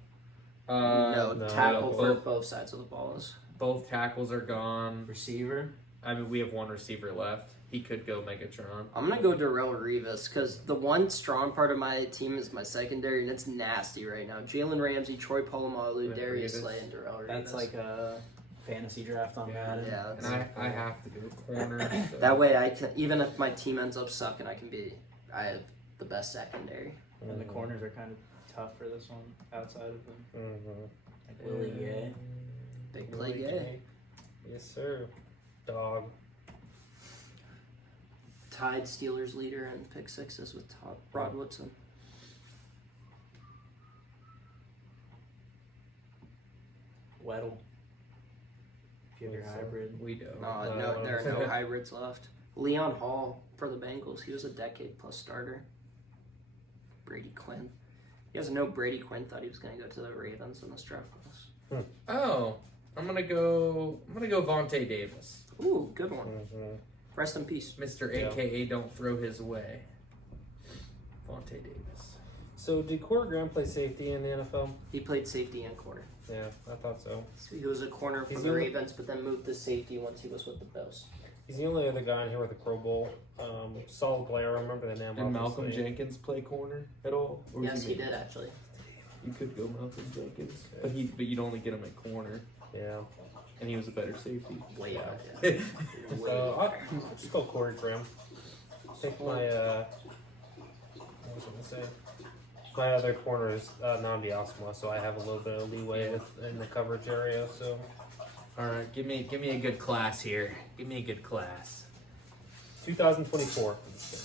No, no, tackle for both- both sides of the balls. Both tackles are gone. Receiver? I mean, we have one receiver left. He could go Megatron. I'm gonna go Darrell Revis because the one strong part of my team is my secondary, and it's nasty right now. Jalen Ramsey, Troy Polamalu, Yeah, Darius Revis. Slay, and Darrell Revis. That's like a fantasy draft on Madden. Yeah, And that's I have to go corner. So. that way I can, even if my team ends up sucking, I have the best secondary. And the corners are kind of tough for this one outside of him. Mm-hmm. Like Willie Gay. Big play gay. Yes, sir. Dog. Tied Steelers leader in pick sixes with Rod Woodson. Weddle. If you have your Woodson. hybrid. We don't. No, there are no hybrids left. Leon Hall for the Bengals. He was a decade plus starter. Brady Quinn. You guys know Brady Quinn thought he was going to go to the Ravens in this draft class. Oh, I'm gonna go Vontae Davis, Ooh, good one. Mm-hmm. Rest in peace. Mr. Yeah. AKA Don't Throw His Way. Vontae Davis. So, did Corey Graham play safety in the NFL? He played safety and corner. Yeah, I thought so. So he was a corner for He's the the only- Ravens, but then moved to safety once he was with the Bills. He's the only other guy in here with a Pro Bowl. Solid player. I remember the name. Did Malcolm obviously. Jenkins play corner at all? Or was Yes, he did actually. You could go Malcolm Jenkins, but you'd only get him at corner, Yeah. and he was a better safety. Way out. Yeah. Yeah. So, I'll just go Corey Graham. I think my, what was I going to say? My other corner is Nnamdi Asomugha, so I have a little bit of leeway in the coverage area. So, All right, give me a good class here. Give me a good class. 2024.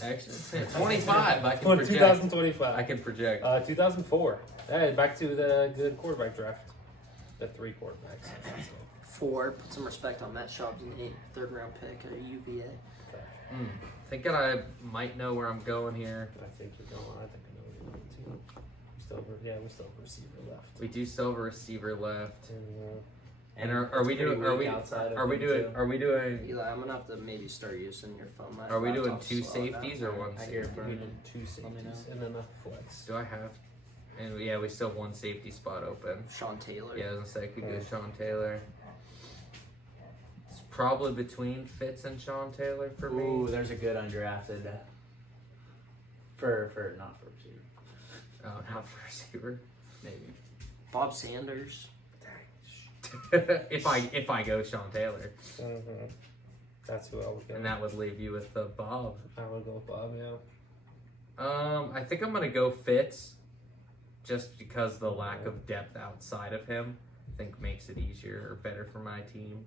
Actually, 25. I can project. 2025. I can project. 2004. Hey, back to the good quarterback draft. The 3 quarterbacks. So, 4. Put some respect on Matt Schaub's name. 3rd round pick at UVA. Thinking I might know where I'm going here. I think you're going. I think I know where you're going too. We still have a receiver left. We do still have a receiver left. And, And are it's we pretty doing? Are weak we? outside of Are we him, doing? too. Are we doing? Eli, I'm gonna have to maybe start using your phone. My Are we doing laptop's 2 slowing down. safeties or 1 I hear it safety? we burning. need 2 Let me safeties know. and then a flex. Do I have? And yeah, we still have 1 safety spot open. Sean Taylor. Yeah, I was gonna say I could go Sean Taylor. It's probably between Fitz and Sean Taylor for me. Ooh, there's a good undrafted. For not for receiver. Oh, not for receiver. Maybe. Bob Sanders. if I go Sean Taylor, Mm-hmm. That's who I would go. and that would leave you with Bob. I would go with Bob. Yeah. I think I'm gonna go Fitz, just because the lack of depth outside of him, I think makes it easier or better for my team.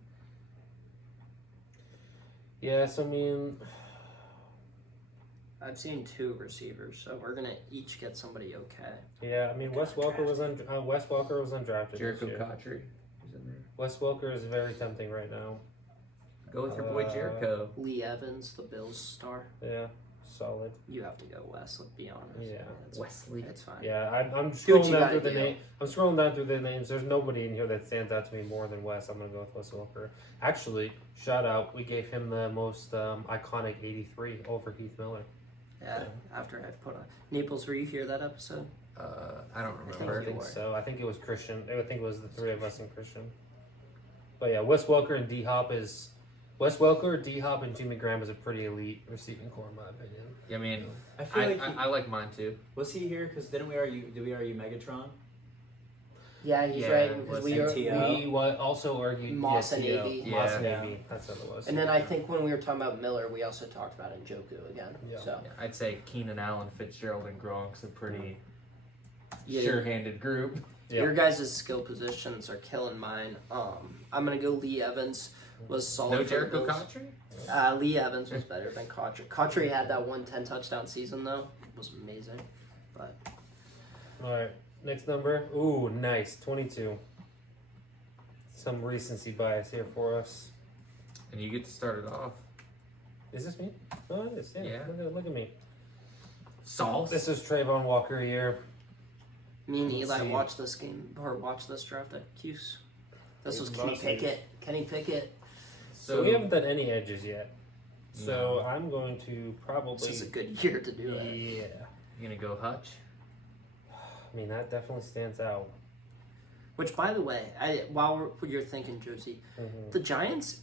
Yes, I mean, I've seen 2 receivers, so we're gonna each get somebody okay. yeah, I mean, Wes Welker was undrafted. Jericho this year. Cotchery is in there. Wes Welker is very tempting right now. Go with your boy Jericho. Lee Evans, the Bills star. Yeah, solid. You have to go Wes. Let's be honest. Yeah. It's, Wesley. it's fine. Yeah, I'm Do what scrolling you down gotta through the do. name. I'm scrolling down through the names. There's nobody in here that stands out to me more than Wes. I'm gonna go with Wes Welker. Actually, shout out, we gave him the most iconic 83 over Heath Miller. Yeah. After I put on Naples, were you here that episode? I don't I remember. think so. I think it was Christian. I think it was the 3 of us and Christian. But yeah, Wes Welker and D Hop is. Wes Welker, D Hop, and Jimmy Graham is a pretty elite receiving core in my opinion. I mean, I feel like I like mine too. was he here? Because did we argue Megatron? Yeah, he's Yeah, right. Because was we it are, T.O.? We also argued Moss and T.O. AB. Moss Yeah. and Yeah. AB. That's what it was. and then I think when we were talking about Miller, we also talked about Njoku again. Yeah. So Yeah, I'd say Keenan Allen, Fitzgerald, and Gronk's a pretty yeah, sure-handed group. Yeah. your guys' skill positions are killing mine. I'm gonna go Lee Evans was solid. No for the Jericho Bills. Cotchery? Lee Evans was better than Cotchery. Cotchery had that 110 touchdown season though. It was amazing. But All right, next number. Ooh, nice, 22. Some recency bias here for us. And you get to start it off. Is this me? Oh, it is. Yeah. Yeah. Look at me. Sauce. This is Trayvon Walker here. me and Let's Eli see. watched this game or watched this draft at Cuse. This was David Kenny Bussey. Pickett. Kenny Pickett. So we haven't done any edges yet. So No. I'm going to probably. This is a good year to do it. Yeah. You gonna go Hutch? I mean, that definitely stands out. Which, by the way, while you're thinking, Josie, Mhm. the Giants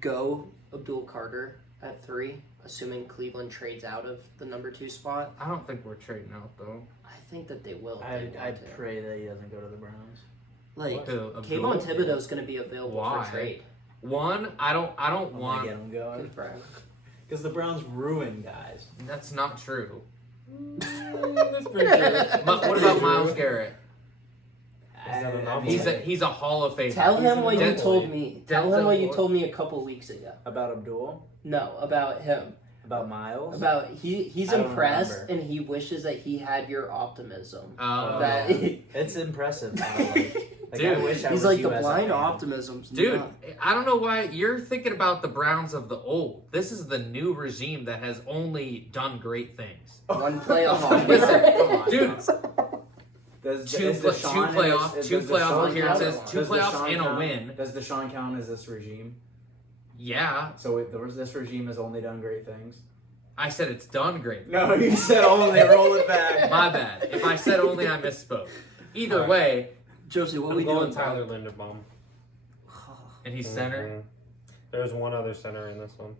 go Abdul Carter at 3, assuming Cleveland trades out of the number 2 spot. I don't think we're trading out though. I think that they will. if they I'd want to. pray that he doesn't go to the Browns. Like, Who, Abdul? Kayvon Thibodeau's going to be available Why? for trade. One, I don't I'm gonna want. get him going Good Brad. because the Browns ruin guys. That's not true. That's pretty true. What about Myles Garrett? Is that an anomaly? He's a Hall of Famer. Tell him what you Denzel- told me. Tell him what you Denzel- told me a couple weeks ago. About Abdul? No, about him. About Miles? About he's I don't impressed remember. and he wishes that he had your optimism. Oh. That It's impressive. How, like, Dude, I wish I he's was like you the as a blind fan. optimism's Dude, not. I don't know why you're thinking about the Browns of the old. This is the new regime that has only done great things. One playoff. Listen, Come on. Dude, Does, two is playoff Deshaun appearances, count? two does playoffs Deshaun and a count? win. Does Deshaun count as this regime? Yeah, So this regime has only done great things? I said it's done great. No, you said only. Roll it back. My bad. If I said only, I misspoke. Either Alright. way, Josie, what I'm we going doing? Tyler Linderbaum. and he's center. Mhm. There's one other center in this one.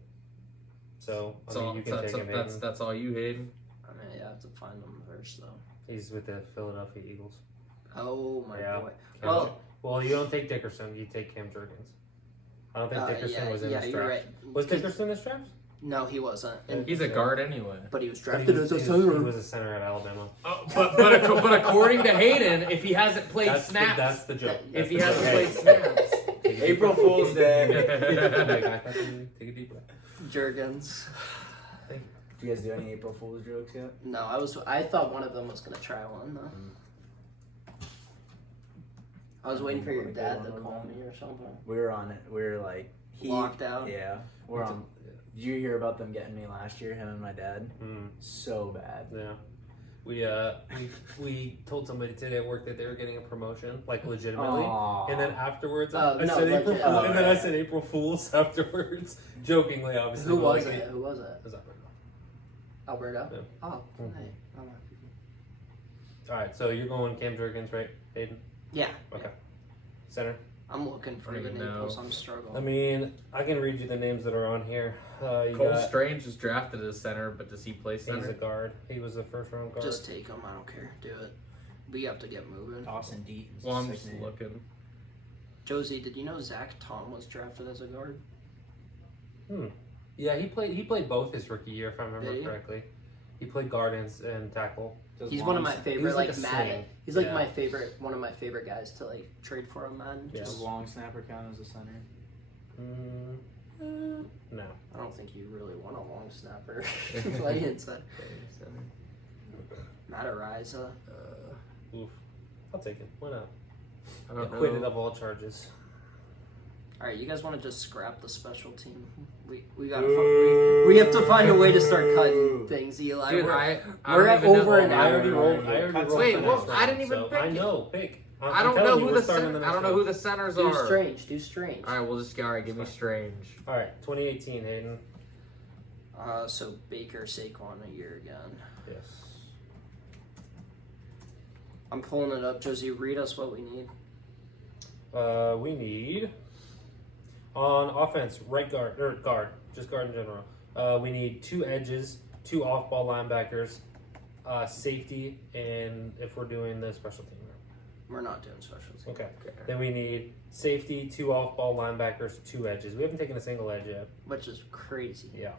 So, I mean, you can take him. Hayden. That's all you, Hayden. I mean, you have to find them first, though. He's with the Philadelphia Eagles. Oh my Yeah. boy. Cam- Well, you don't take Dickerson. You take Cam Jurgens. I don't think Dickerson was in this you're draft. right. Was Dickerson in this draft? No, he wasn't. And, He's a guard anyway. but he was He drafted was, as a he was- he center. was a center at Alabama. But according to Hayden, if he hasn't played snaps, That's the joke. if he That's the hasn't joke. played snaps, Take a deep April breath. Fool's Day. Take a deep breath. Jurgens. Do you guys do any April Fool's jokes yet? No, I thought one of them was gonna try one though. I was waiting for your dad to call me or something. We were on it. We were like Locked out. Yeah, we're on. Did you hear about them getting me last year? Him and my dad. Mm, So bad. yeah. We told somebody today at work that they were getting a promotion, like legitimately. Aw. And then afterwards, Oh, I no, said April legit- Fool, oh, and then I yeah. said April Fools afterwards, jokingly, obviously. Who but was like, it? Who was it? It was Alberto. Alberto? Yeah. Oh, Mhm. hey. I'm happy. All right, so you're going Cam Jurgens, right, Hayden? Yeah. Okay. Center. I'm looking for Don't the even Naples. know. I'm struggling. I mean, I can read you the names that are on here. You Cole got, Strange was drafted as center, but does he play he's a center? guard. He was a first round guard. Just take him. I don't care. Do it. We have to get moving. Dawson Deaton. Well, I'm just looking. Josie, did you know Zach Tom was drafted as a guard? Yeah, he played both his rookie year, if I remember Did he? correctly. He played guard and tackle. He's one of my favorite, He's like like a Madden. swing. He's like Yeah. my favorite, one of my favorite guys to like trade for on Madden. Yeah. Does long snapper count as a center? No. I don't think you really want a long snapper play inside. Matt Ariza. Oof. I'll take it. Why not? I don't Acquitted know. of all charges. All right, you guys want to just scrap the special team? We gotta we have to find a way to start cutting things, Eli. Dude, we're I we're don't at even over know. an I already hour. rolled. I already rolled. Wait, the well, next I round, didn't even so pick I it. know. Pick. I don't know who the center, I don't know who the centers Do are. Strange. Do Strange. All right, we'll just give me Strange. All right, 2018, Hayden. So Baker, Saquon a year again. Yes. I'm pulling it up. Josie, read us what we need. We need on offense, right guard or guard, just guard in general. We need 2 edges, 2 off-ball linebackers, safety, and if we're doing the special team. We're not doing special teams. Okay. Then we need safety, 2 off-ball linebackers, 2 edges. We haven't taken a single edge yet. Which is crazy. Yeah.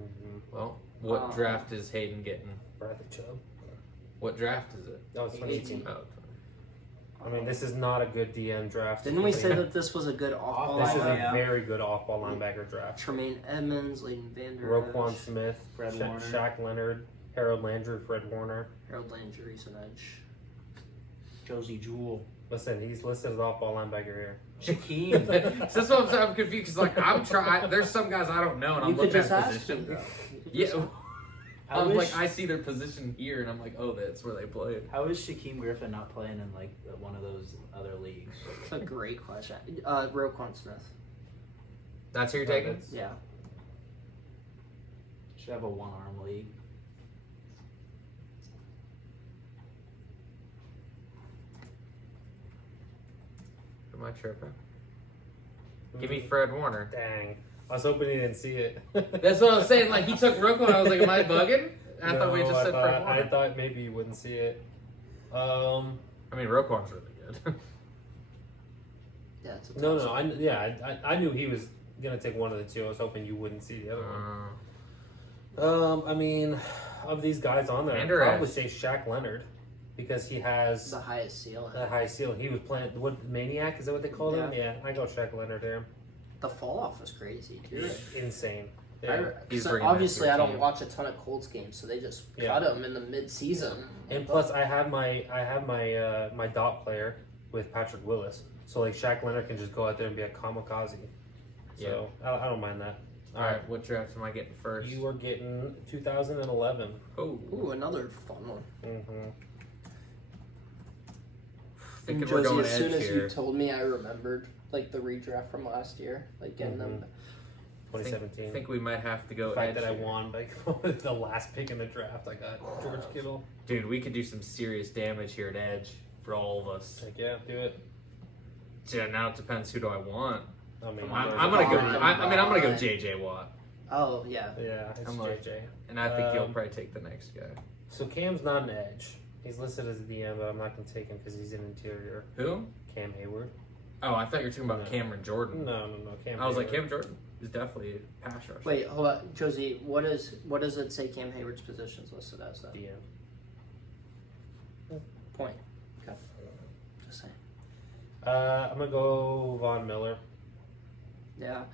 Mm-hmm. Well, what draft is Hayden getting? Bradley Chubb. What draft is it? That was 2018. Oh, I mean, this is not a good DM draft. Didn't we say that this was a good off-ball This is linebacker? a very good off-ball linebacker draft. Tremaine Edmonds, Leighton Vander Roquan Esch, Smith, Fred Warner. Shaq Leonard, Harold Landry, Fred Warner. Harold Landry's an edge. Josie Jewell. Listen, he's listed as off-ball linebacker here. Shaquem. That's what I'm confused. Cause like I'm trying. There's some guys I don't know, and I'm You could looking just at ask him. position. Bro. You could Yeah, just- How I'm is, like I see their position here, and I'm like, oh, that's where they played. how is Shaquem Griffin not playing in like one of those other leagues? That's a great question. Roquan Smith. That's who you're taking. That's- Yeah. Should have a one-arm league. Am I tripping? Give me Fred Warner. Dang. I was hoping he didn't see it. That's what I was saying. Like he took Roquan. I was like, am I bugging? I thought we No, just said Fred I Warner. thought maybe you wouldn't see it. I mean, Roquan's really good. Yeah, it's a No, toss-up. I knew he was gonna take one of the 2. I was hoping you wouldn't see the other one. I mean, of these guys on there, I'd Vander probably Esch. say Shaq Leonard because he has The highest ceiling. the high ceiling. He was playing what Maniac? Is that what they called him? Yeah, I go Shaq Leonard here. The fall off was crazy, too. Insane. Yeah. He's So bringing that obviously, to I your don't team. watch a ton of Colts games, so they just Yeah. cut him in the mid-season. And plus, I have my my dot player with Patrick Willis, so like Shaq Leonard can just go out there and be a kamikaze. So I don't mind that. All right, what draft am I getting first? You are getting 2011. Oh, Ooh, another fun one. Mm-hmm. thinking And we're Josie, going as soon edge as here. you told me, I remembered like the redraft from last year, like getting them. 2017. I think we might have to go the fact edge that I here. won by the last pick in the draft, I got George Kittle. Dude, we could do some serious damage here at edge for all of us. Like, yeah, do it. Yeah, now it depends who do I want. I mean, I'm gonna go. Come on. I'm gonna go JJ Watt, Oh yeah, Yeah, it's I'm like- JJ. and I think he'll Um, probably take the next guy. So Cam's not an edge. He's listed as a DM, but I'm not going to take him because he's an interior. Who? Cam Hayward. Oh, I thought you were talking about No. Cameron Jordan. No. Cam I was like, Hayward. Cam Jordan is definitely a pass rush. wait, hold on, Josie. What does it say Cam Hayward's positions listed as? Though? DM. Point. Okay. Just saying. I'm going to go Von Miller. Yeah.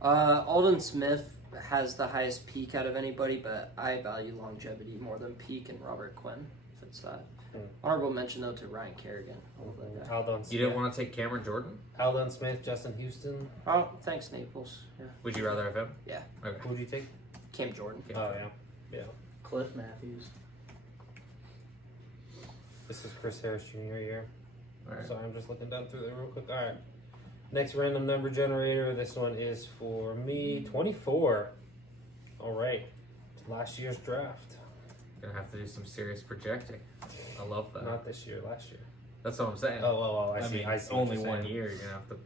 Alden Smith has the highest peak out of anybody, but I value longevity more than peak and Robert Quinn. If it's that. Honorable mention though to Ryan Kerrigan. I love that guy. Aldon Smith. You didn't want to take Cameron Jordan? Aldon Smith, Justin Houston. Oh, thanks Naples. Yeah. Would you rather have him? Yeah. Okay. Who would you take? Cam Jordan. Oh, yeah. Cliff Matthews. This is Chris Harris Jr. year. All right. So I'm just looking down through there real quick. All right. Next random number generator. This one is for me. 24. All right. Last year's draft. Gonna have to do some serious projecting. I love that. Not this year. Last year. That's what I'm saying. Oh, I I see. mean, I see. only what you're one saying. year. You're gonna have to.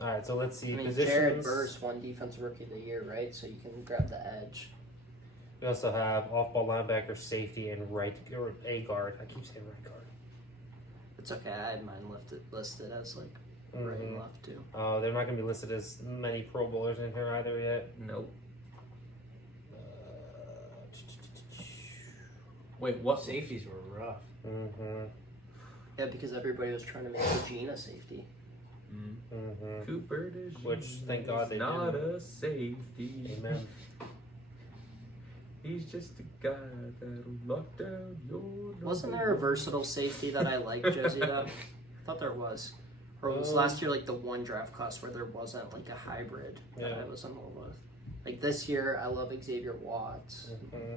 All right. So let's see I mean, positions. Jared Burse won Defensive Rookie of the Year, right? So you can grab the edge. We also have off-ball linebacker, safety, and right or a guard. I keep saying right guard. It's okay. I had mine listed as like right and Mhm. left too. They're not going to be listed as many Pro Bowlers in here either yet. Nope. Uh, Wait, what? Safeties were rough. mm-hmm. Yeah, because everybody was trying to make Regina safety. Mm-hmm. Cooper DeJean Which, thank God they is not didn't. a safety. Amen. He's just a guy that'll lock down your. Wasn't there a versatile safety that I liked, Josie? Though I thought there was. Or it was last year like the one draft class where there wasn't like a hybrid that Yeah. I was in love with. Like this year, I love Xavier Watts. Mm-hmm.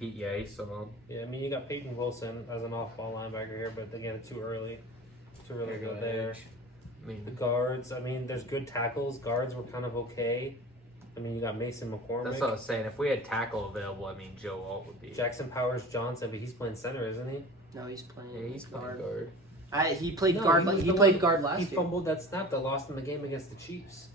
He's solid. Yeah, I mean, you got Peyton Wilson as an off-ball linebacker here, but again, it's too early to really Here, go go there. edge. I The mean, guards, I mean, there's good tackles. Guards were kind of okay. I mean, you got Mason McCormick, that's what I was saying. If we had tackle available, I mean, Joe Alt would be. Jackson Powers Johnson, but he's playing center, isn't he? No, he's playing. Yeah, he's playing guard. guard. He played No, guard. he was He the played one- guard last He year. fumbled that snap that lost in the game against the Chiefs.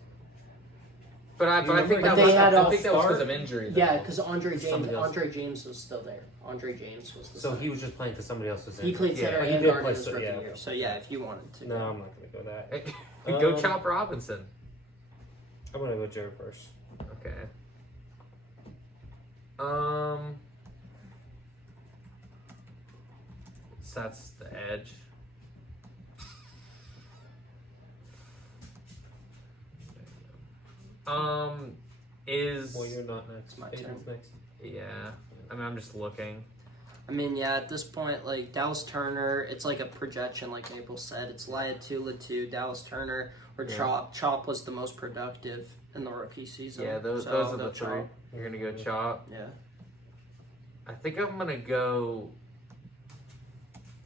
But I remember think that they was. had I a think that was because start? of injury. Though. Yeah, because Andre Somebody else. James was still there. Andre James was the. So center. he was just playing because somebody else was in. He played Yeah, center but he and did guard play in his so- rookie yeah. year. So yeah, if you wanted to. No, I'm not going to go that. Go Um, Chop Robinson. I'm going to go Jared first. Okay. So that's the edge. Is Well, you're not next. It's my Peyton's next. yeah. I mean, I'm just looking. I mean, yeah, at this point, like Dallas Turner, it's like a projection, like April said. It's Latu, Dallas Turner, or Yeah. Chop. Chop was the most productive in the rookie season. Yeah, those so those I'll are go the three. Chop. You're gonna go Chop. Yeah. I think I'm gonna go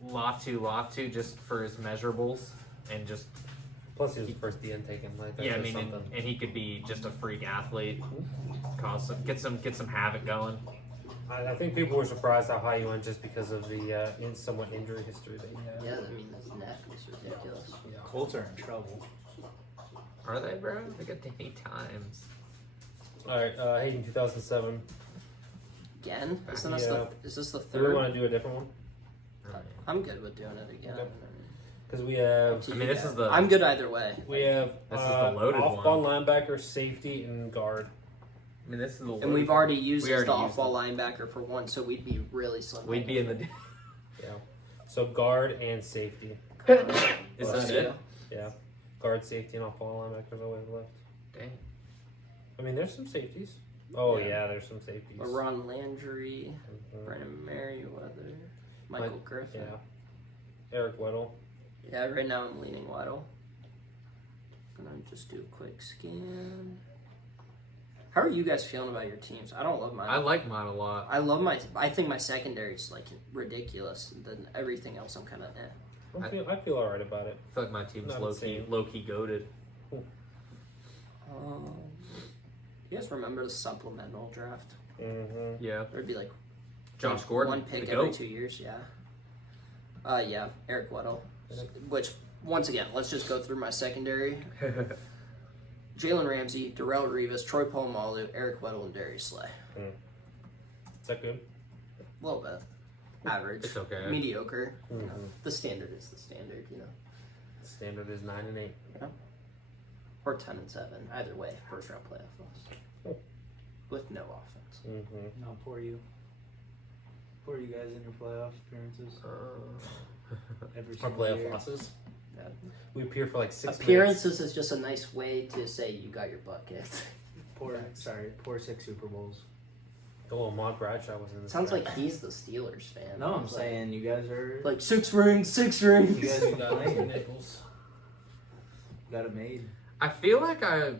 Latu just for his measurables and just Plus, he was the first DN taken. Like, that yeah. I says mean, and something. he could be just a freak athlete, cause get some havoc going. I think people were surprised how high he went just because of the somewhat injury history that he had. Yeah, I mean, his neck was ridiculous. Colts are in trouble. Are they, bro? They got Danny Times. All right, Hayden, 2007. Again? Isn't this Yeah. is this the Do we third? want to do a different one? I'm good with doing it again. Okay. Because we have To I you mean, this guys. is the- I'm good either way. we have This is the loaded off-ball one. linebacker, safety, and guard. I mean, this is the. And we've already used We the already used off-ball linebacker for one, so we'd be really slim. We'd be in the. Yeah. So guard and safety. Is Let's that see. it? Yeah. Guard, safety, and off-ball linebackers always left. Dang. I mean, there's some safeties. Oh Yeah. yeah, there's some safeties. Ron Landry, Mhm. Brandon Merriweather, Michael Griffin. Yeah. Eric Weddle. Yeah, right now I'm leaning Waddle. Gonna just do a quick scan. How are you guys feeling about your teams? I don't love mine. I like mine a lot. I love my. I think my secondary's like ridiculous. Then everything else, I'm kind of I feel all right about it. I feel like my team's Not insane. low key goated. You guys remember the supplemental draft? Mm-hmm. Yeah. There'd be like Josh Gordon. one pick the every goat. 2 years. Yeah. Yeah, Eric Weddle. Which once again, let's just go through my secondary. Jalen Ramsey, Darrell Rivas, Troy Polamalu, Eric Weddle, and Darius Slay. Is that good? A little bit. Average. It's okay. Mediocre. You know, Mhm. the standard is the standard, you know. Standard is 9 and 8. Or 10 and 7. Either way, first round playoff loss. With no offense. Mm-hmm. No, poor you. Poor you guys in your playoff appearances. Every Our single playoff year. losses. Yeah. We appear for like 6 minutes. Appearances is just a nice way to say you got your butt kicked. Poor 6 Super Bowls. Oh, Ahmad Bradshaw was in this. Sounds draft. like he's the Steelers fan. No, I'm Like- saying you guys are Like 6 rings, 6 rings. You guys You got Mr. Nichols. got it made. I feel like I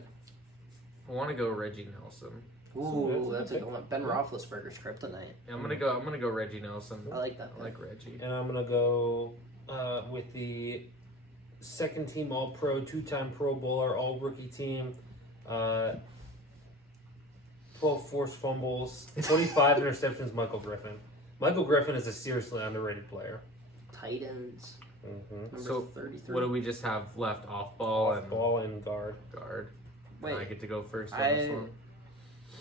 want to go Reggie Nelson. Ooh, that's a good one. Ben Roethlisberger's kryptonite. Yeah, I'm gonna go Reggie Nelson. I like that. I like Reggie. And I'm gonna go with the second team All Pro, 2-time Pro Bowler, All Rookie team, 12 forced fumbles, 25 interceptions. Michael Griffin. Michael Griffin is a seriously underrated player. Titans. Mm-hmm. Number So, 33. What do we just have left? Off ball and Ball and guard. guard. Wait, I get to go first on I- this one.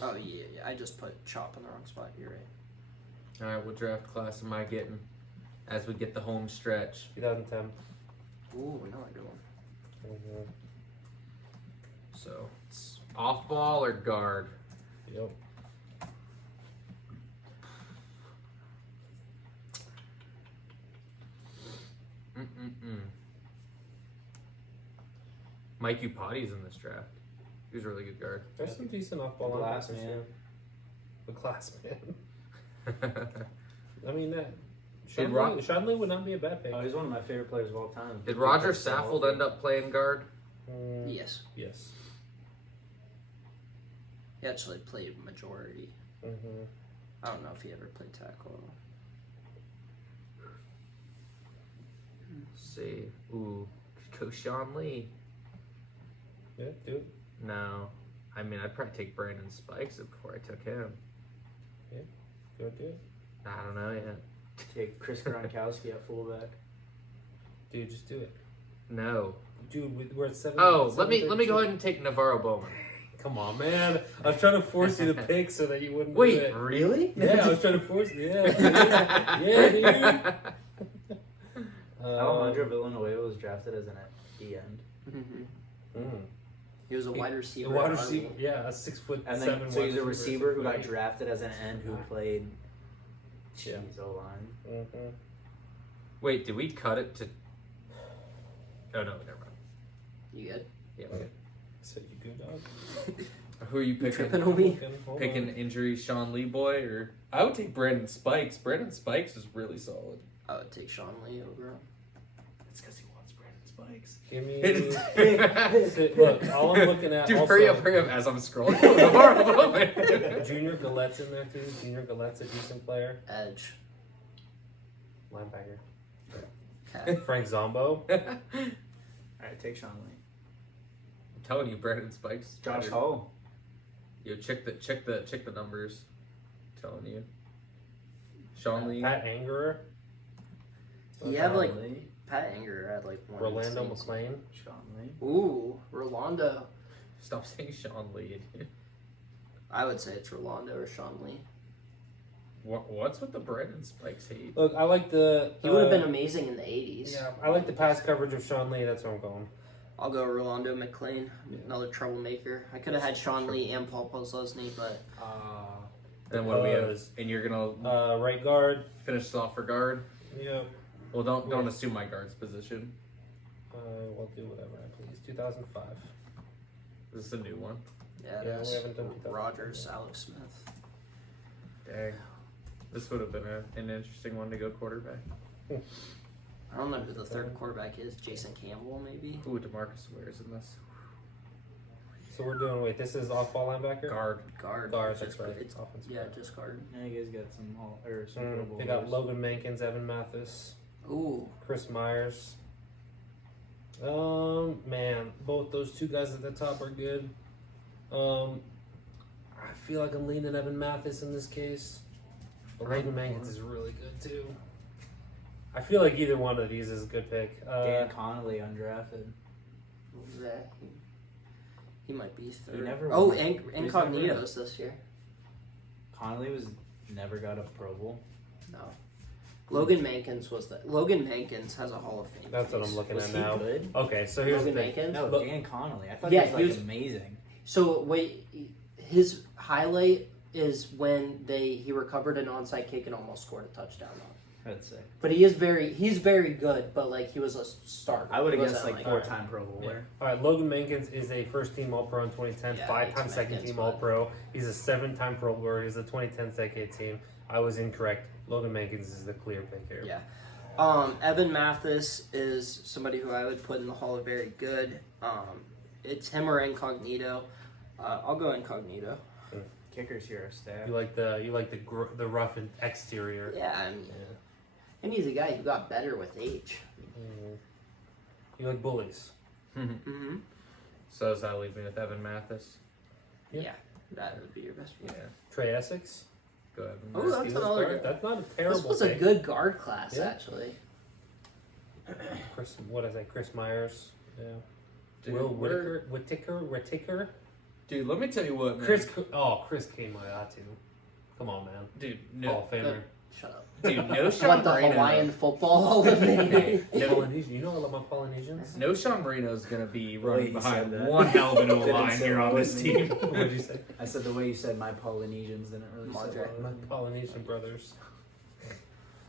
oh yeah, I just put Chop in the wrong spot. You're right. All right, what draft class am I getting? As we get the home stretch. 2010. Ooh, another good one. Mm-hmm. So it's off ball or guard. Yep. Mike Upati's in this draft. He was a really good guard. There's some decent off-ball The glass linebackers, man. yeah. The class man. I mean that. Did Ro- Shanley would not be a bad pick. Oh, he's one of my favorite players of all time. Did Roger Saffold end up playing guard? Yes, Yes. he actually played majority. Mm-hmm. I don't know if he ever played tackle. Let's see. Ooh, go Sean Lee. Yeah, dude. No. I mean, I'd probably take Brandon Spikes before I took him. Go do it. I don't know yet. Take Chris Gronkowski at fullback. Dude, just do it. No. Dude, we're at 7. Oh, let me go ahead and take Navarro Bowman. Come on, man. I was trying to force you to pick so that you wouldn't do Wait, it. really? Yeah, I was trying to force you. Yeah, dude. Yeah, dude. Alejandro Villanueva was drafted as an D end. Mm-hmm. He was a wide The receiver. wide at receiver, Army. yeah, a 6'7" And then, so wide he's a receiver who got Right. drafted as an end who played. Yeah. Jeez, O-line. Mhm. Wait, did we cut it to? Oh no, never mind. You good? Yeah. So you good, dog? Who are you picking? Tripping on me? Hold Picking on. injury Sean Lee boy, or I would take Brandon Spikes. Brandon Spikes is really solid. I would take Sean Lee over him. It's because he wants Brandon Spikes. Give me. Sit- Look, all I'm looking at. Dude, also, hurry up as I'm scrolling. Navarro Bowman. Junior Galette's in there too. Junior Galette's a decent player. Edge. Linebacker. Okay. Frank Zombo. Alright, take Sean Lee. I'm telling you, Brandon Spikes. Josh better. Hall. Yo, check the numbers. I'm telling you. Sean Lee. Pat Angerer. He had like Sean Lee. Pat Anger had like one. Rolando insane season. McClain. Sean Lee. Ooh, Rolando. Stop saying Sean Lee. Dude. I would say it's Rolando or Sean Lee. What's with the Brandon Spikes hate? Look, I like the. He would have been amazing in the 80s. Yeah, I like the pass coverage of Sean Lee. That's where I'm going. I'll go Rolando McClain, another troublemaker. I could have had Sean Lee and Paul Posluszny, but Then what do we have? Because- And you're gonna Right guard. finish off for guard. Yeah. Well, don't assume my guard's position. I will do whatever I please. 2005. This is a new one. yeah, Yeah, it we is. haven't done 2005. Rogers, Alex Smith. Dang. This would have been an interesting one to go quarterback. I don't know who the third quarterback is. Jason Campbell, maybe. Ooh, DeMarcus Ware's in this. So we're doing. Wait, this is off ball linebacker. Guard. Guard. Guard, Just- that's right. It's, Offensive yeah, guard. just guard. Yeah, you guys got some Super Bowl They got winners. Logan Mankins, Evan Mathis, Ooh, Chris Myers. Man, both those two guys at the top are good. I feel like I'm leaning Evan Mathis in this case. But Logan Mankins is really good too. I feel like either one of these is a good pick. Dan Connolly undrafted. who's that? He might be third. never Oh, won. Incognitos this year. Connolly never got a Pro Bowl. No. Logan Mankins was the. Logan Mankins has a Hall of Fame. That's what case. I'm looking Was at he now. good? Okay, so here's the Logan thing. Mankins. No, But- Dan Connolly. I thought Yeah, he was he like was- amazing. So wait, his highlight is when he recovered an onside kick and almost scored a touchdown on. That's sick. But he's very good. But like he was a starter. I would have He guessed wasn't, like 4-time Pro Bowler. All right, Logan Mankins is a first-team All-Pro in 2010, Yeah, five-time it's second-team Mankins, All-Pro. He's a seven-time Pro Bowler. He's a 2010 second team. I was incorrect. Logan Mankins is the clear pick here. Yeah. Evan Mathis is somebody who I would put in the Hall of Very Good. It's him or Incognito. I'll go Incognito. Kickers here are stacked. You like the rough and exterior. Yeah, I mean, and he's a guy who got better with age. Mm. You like bullies. Mm-hmm. So does that leave me with Evan Mathis? Yeah. Yeah, that would be your best pick. Yeah. Trey Essex. Go Evan Oh, Mathis. that's Steelers another guard. good- That's not a terrible This was a pick. good guard class, Yeah. actually. Chris Myers. Yeah. Dude, Will we're- Whittaker. Dude, let me tell you what, man. Chris Kmayatu. Come on, man. Dude, Hall no, of Famer. Shut up. dude, no I Sean want the Marino. Hawaiian football Hall of Fame. Polynesian. You know I love my Polynesians. No Sean Marino's gonna be The way running he behind said that. one hell of an Didn't O-line say here on what this it team. What'd you say? I said the way you said my Polynesians didn't really Mark say Jack. My Polynesian brothers.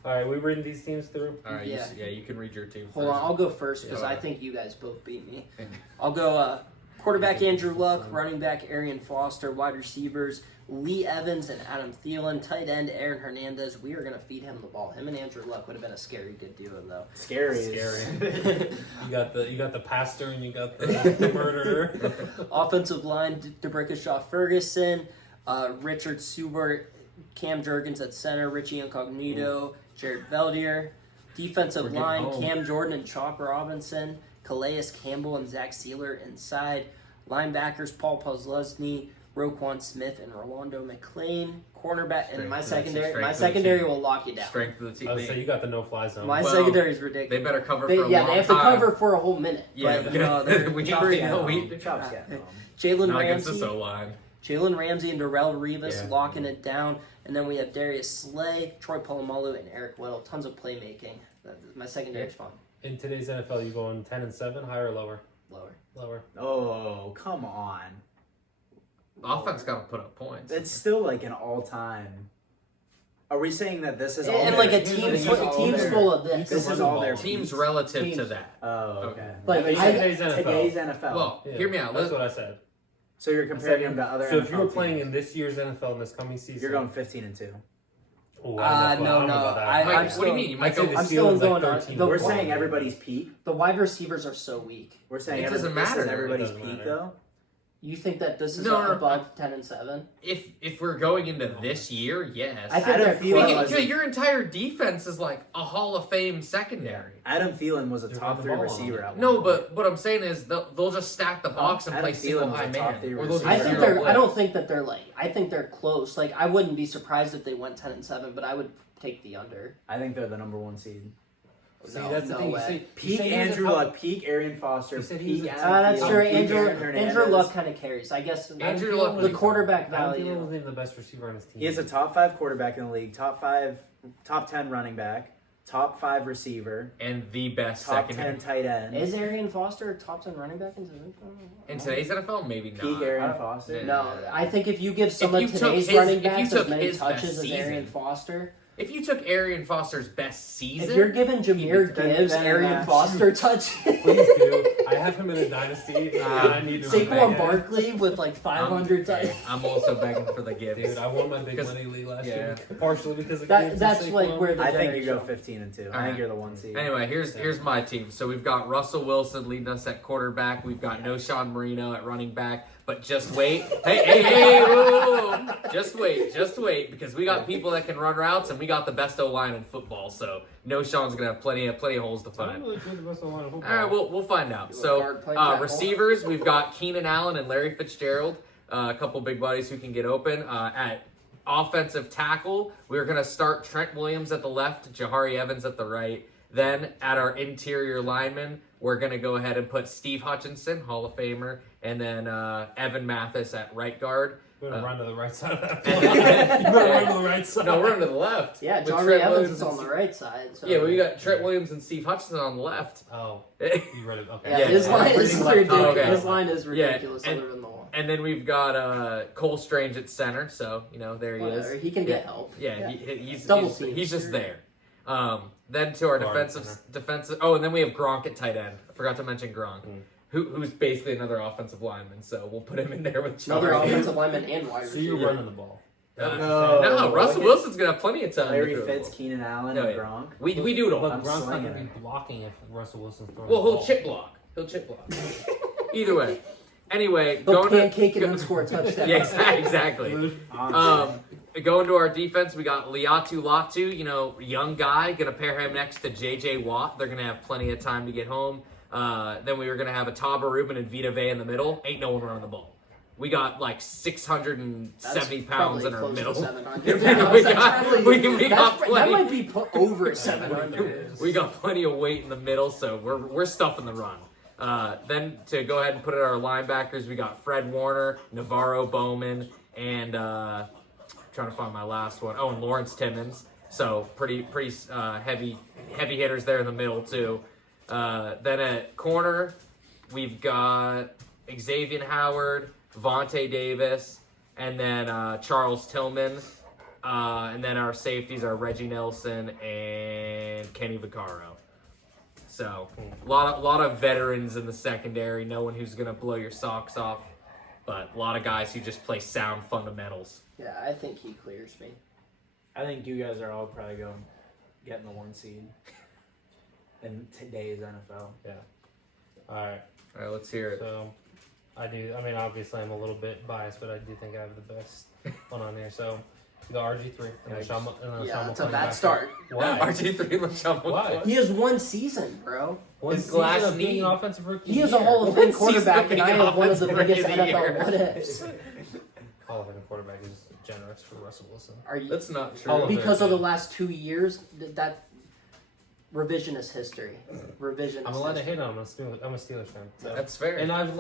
All right, we reading these teams through. All right, Yeah. you can read your team. Hold on, I'll go first because Yeah. I think you guys both beat me. I'll go quarterback Andrew Luck, running back Arian Foster, wide receivers Lee Evans and Adam Thielen, tight end Aaron Hernandez. We are going to feed him the ball. Him and Andrew Luck would have been a scary good duo, though. Scary. You got the pastor and you got the murderer. Offensive line, DeBrickashaw Ferguson, Richard Subert, Cam Jurgens at center, Richie Incognito, Jared Veldier. Defensive We're getting line, home. Cam Jordan and Chop Robinson, Calais Campbell and Zach Sealer inside. Linebackers, Paul Posluszny, Roquan Smith and Rolando McClain. Cornerback, and my secondary will lock you down. Strength of the team. I would say you got the no-fly zone. My Well, secondary is ridiculous. They better cover for a long They have to time. cover for a whole minute. Yeah, but, they're we Chops already got know. home. We Chops got home. Jalen not against this Ramsey. O-line. Jalen Ramsey and Darrell Rivas Yeah. locking it down. And then we have Darius Slay, Troy Polamalu, and Eric Weddle. Tons of playmaking. My secondary is fun. In today's NFL, you going 10-7, higher or lower? Lower. Lower. Oh, come on. Offense got to put up points. It's still like an all-time. Are we saying that this is all And their- like a Here's team, the thing, it's team's all full of this. This is all their Teams peaks. relative to Teams. that. Oh, okay. Like, I mean, I- today's NFL. Today's NFL. Well, Yeah, hear me out. That's Let- what I said. so you're comparing them to other So NFL if you were playing teams. in this year's NFL in this coming season, You're going 15-2. Oh, I don't know no, about that. I- Mike, I'm what still- do you mean? You might I'd say go. the I'm still Steelers like going on 13. the- We're why- saying everybody's peak. The wide receivers are so weak. We're saying It doesn't this is matter. everybody's It doesn't peak, matter. though. You think that this is No, above 10-7? If we're going into this year, yes. I think Adam they're Thielen close. was- Your entire defense is like a Hall of Fame secondary. Adam Thielen was a They're top running 3 the ball receiver on. at one No, point. but what I'm saying is they'll just stack the box and Adam play single Thielen was high a top man. three Or they'll receiver. I just think zero they're. blitz. I don't think that they're like. I think they're close. Like I wouldn't be surprised if they went 10-7, but I would take the under. I think they're the number 1 seed. See, No, that's the no thing. way. You say, Peak Andrew Luck, peak Arian Foster, You said he was peak a- Adam That's Thielen, true. peak Andrew Aaron Hernandez. Luck kind of carries. I guess. Andrew Luck the was- quarterback Adam value. Thielen was even the best receiver on his team. He is a top 5 quarterback in the league, top 10 running back, top 5 receiver, and the best top secondary. 10 tight end. Is Arian Foster a top 10 running back in today's NFL? In today's NFL, maybe not. Peak Arian Foster. No, I think if you give some If of you took today's his- running if you backs took as many his best touches as Arian season. Foster, If you took Arian Foster's best season, if you're giving Jameer then- Gibbs then Arian that's- Foster touches, Please do. I have him in a dynasty, and I need to run Saquon back. Barkley with like 500 touches. I'm also begging for the Gibbs. Dude, I won my big 'Cause- money league last yeah. year, partially because of That, Gibbs that's and like Saquon. where the I think you go generational- 15 and 2. I Alright. think you're the 1 seed. Anyway, here's my team. So we've got Russell Wilson leading us at quarterback. We've got Noshawn Marino at running back. But just wait. Hey, whoa. Just wait, because we got people that can run routes, and we got the best O-line in football. So Noshawn's gonna have plenty of holes to I find. don't really think the best line of football. All right, we'll find out. You So want guard, play tackle? receivers, we've got Keenan Allen and Larry Fitzgerald, a couple big buddies who can get open. At offensive tackle, we're gonna start Trent Williams at the left, Jahari Evans at the right. Then at our interior linemen, we're gonna go ahead and put Steve Hutchinson, Hall of Famer, and then Evan Mathis at right guard. We're gonna run to the right side of that. and- You better run to the right side. No, we're to the left. Yeah, with Johnny Trent Evans Williams is and on the Steve- right side. So. Yeah, we got Trent Williams and Steve Hutchinson on the left. Oh, and you read it. Okay. Yeah, Yeah, his yeah. line is Everything left ridiculous. out. Okay. His line is Yeah, ridiculous and- other than the wall. then we've got Cole Strange at center, so there he Whatever, is. he can get help. Yeah, he's Double he's, team. he's just there. Then to our Guard defensive. Oh, and then we have Gronk at tight end. I forgot to mention Gronk, Mm. who's basically another offensive lineman. So we'll put him in there with Another Charlie. offensive lineman and wide So you're receiver. running the ball. No, Russell Wilson's gonna have plenty of time. Larry to throw the Fitz, ball. Keenan Allen, No, and yeah. Gronk. We do it all. But I'm Gronk's not slinging gonna it. be blocking if Russell Wilson's throwing Well, the he'll ball. chip block. Either way. Anyway, He'll going to pancake and then score a touchdown. yeah, exactly. Honestly. Going to our defense, we got Liatu Latu, young guy, gonna pair him next to JJ Watt. They're gonna have plenty of time to get home. Then we were gonna have a Taba Rubin and Vita Vea in the middle. Ain't no one running the ball. We got like 670 pounds in our middle. We got that plenty. might be put over 700. We got plenty of weight in the middle, so we're stuffing the run. Then to go ahead and put in our linebackers, we got Fred Warner, Navarro Bowman, and trying to find my last one. Oh, and Lawrence Timmons. So pretty heavy hitters there in the middle too. Then at corner, we've got Xavier Howard, Vontae Davis, and then Charles Tillman. And then our safeties are Reggie Nelson and Kenny Vaccaro. So a lot of veterans in the secondary. No one who's gonna blow your socks off, but a lot of guys who just play sound fundamentals. Yeah, I think he clears me. I think you guys are all probably going getting the 1 seed in today's NFL. All right. All right, let's hear it. So, I mean, obviously I'm a little bit biased, but I do think I have the best one on there. So, we got RG3. And Yikes. Yeah, it's a bad start. Why? RG3 LaShawn Why? He has one season, bro. One His season glass of being knee. an offensive rookie. He is a of the Hall year. of Fame One season quarterback, of and I being have one of the offensive biggest rookie of the NFL year. what ifs. Hall of Fame quarterback is generous for Russell Wilson. Are you That's not All true. of because it, of the man. last 2 years? That revisionist history. Revisionist. I'm allowed to history. hate on him. I'm a Steelers fan. So. That's fair. And I have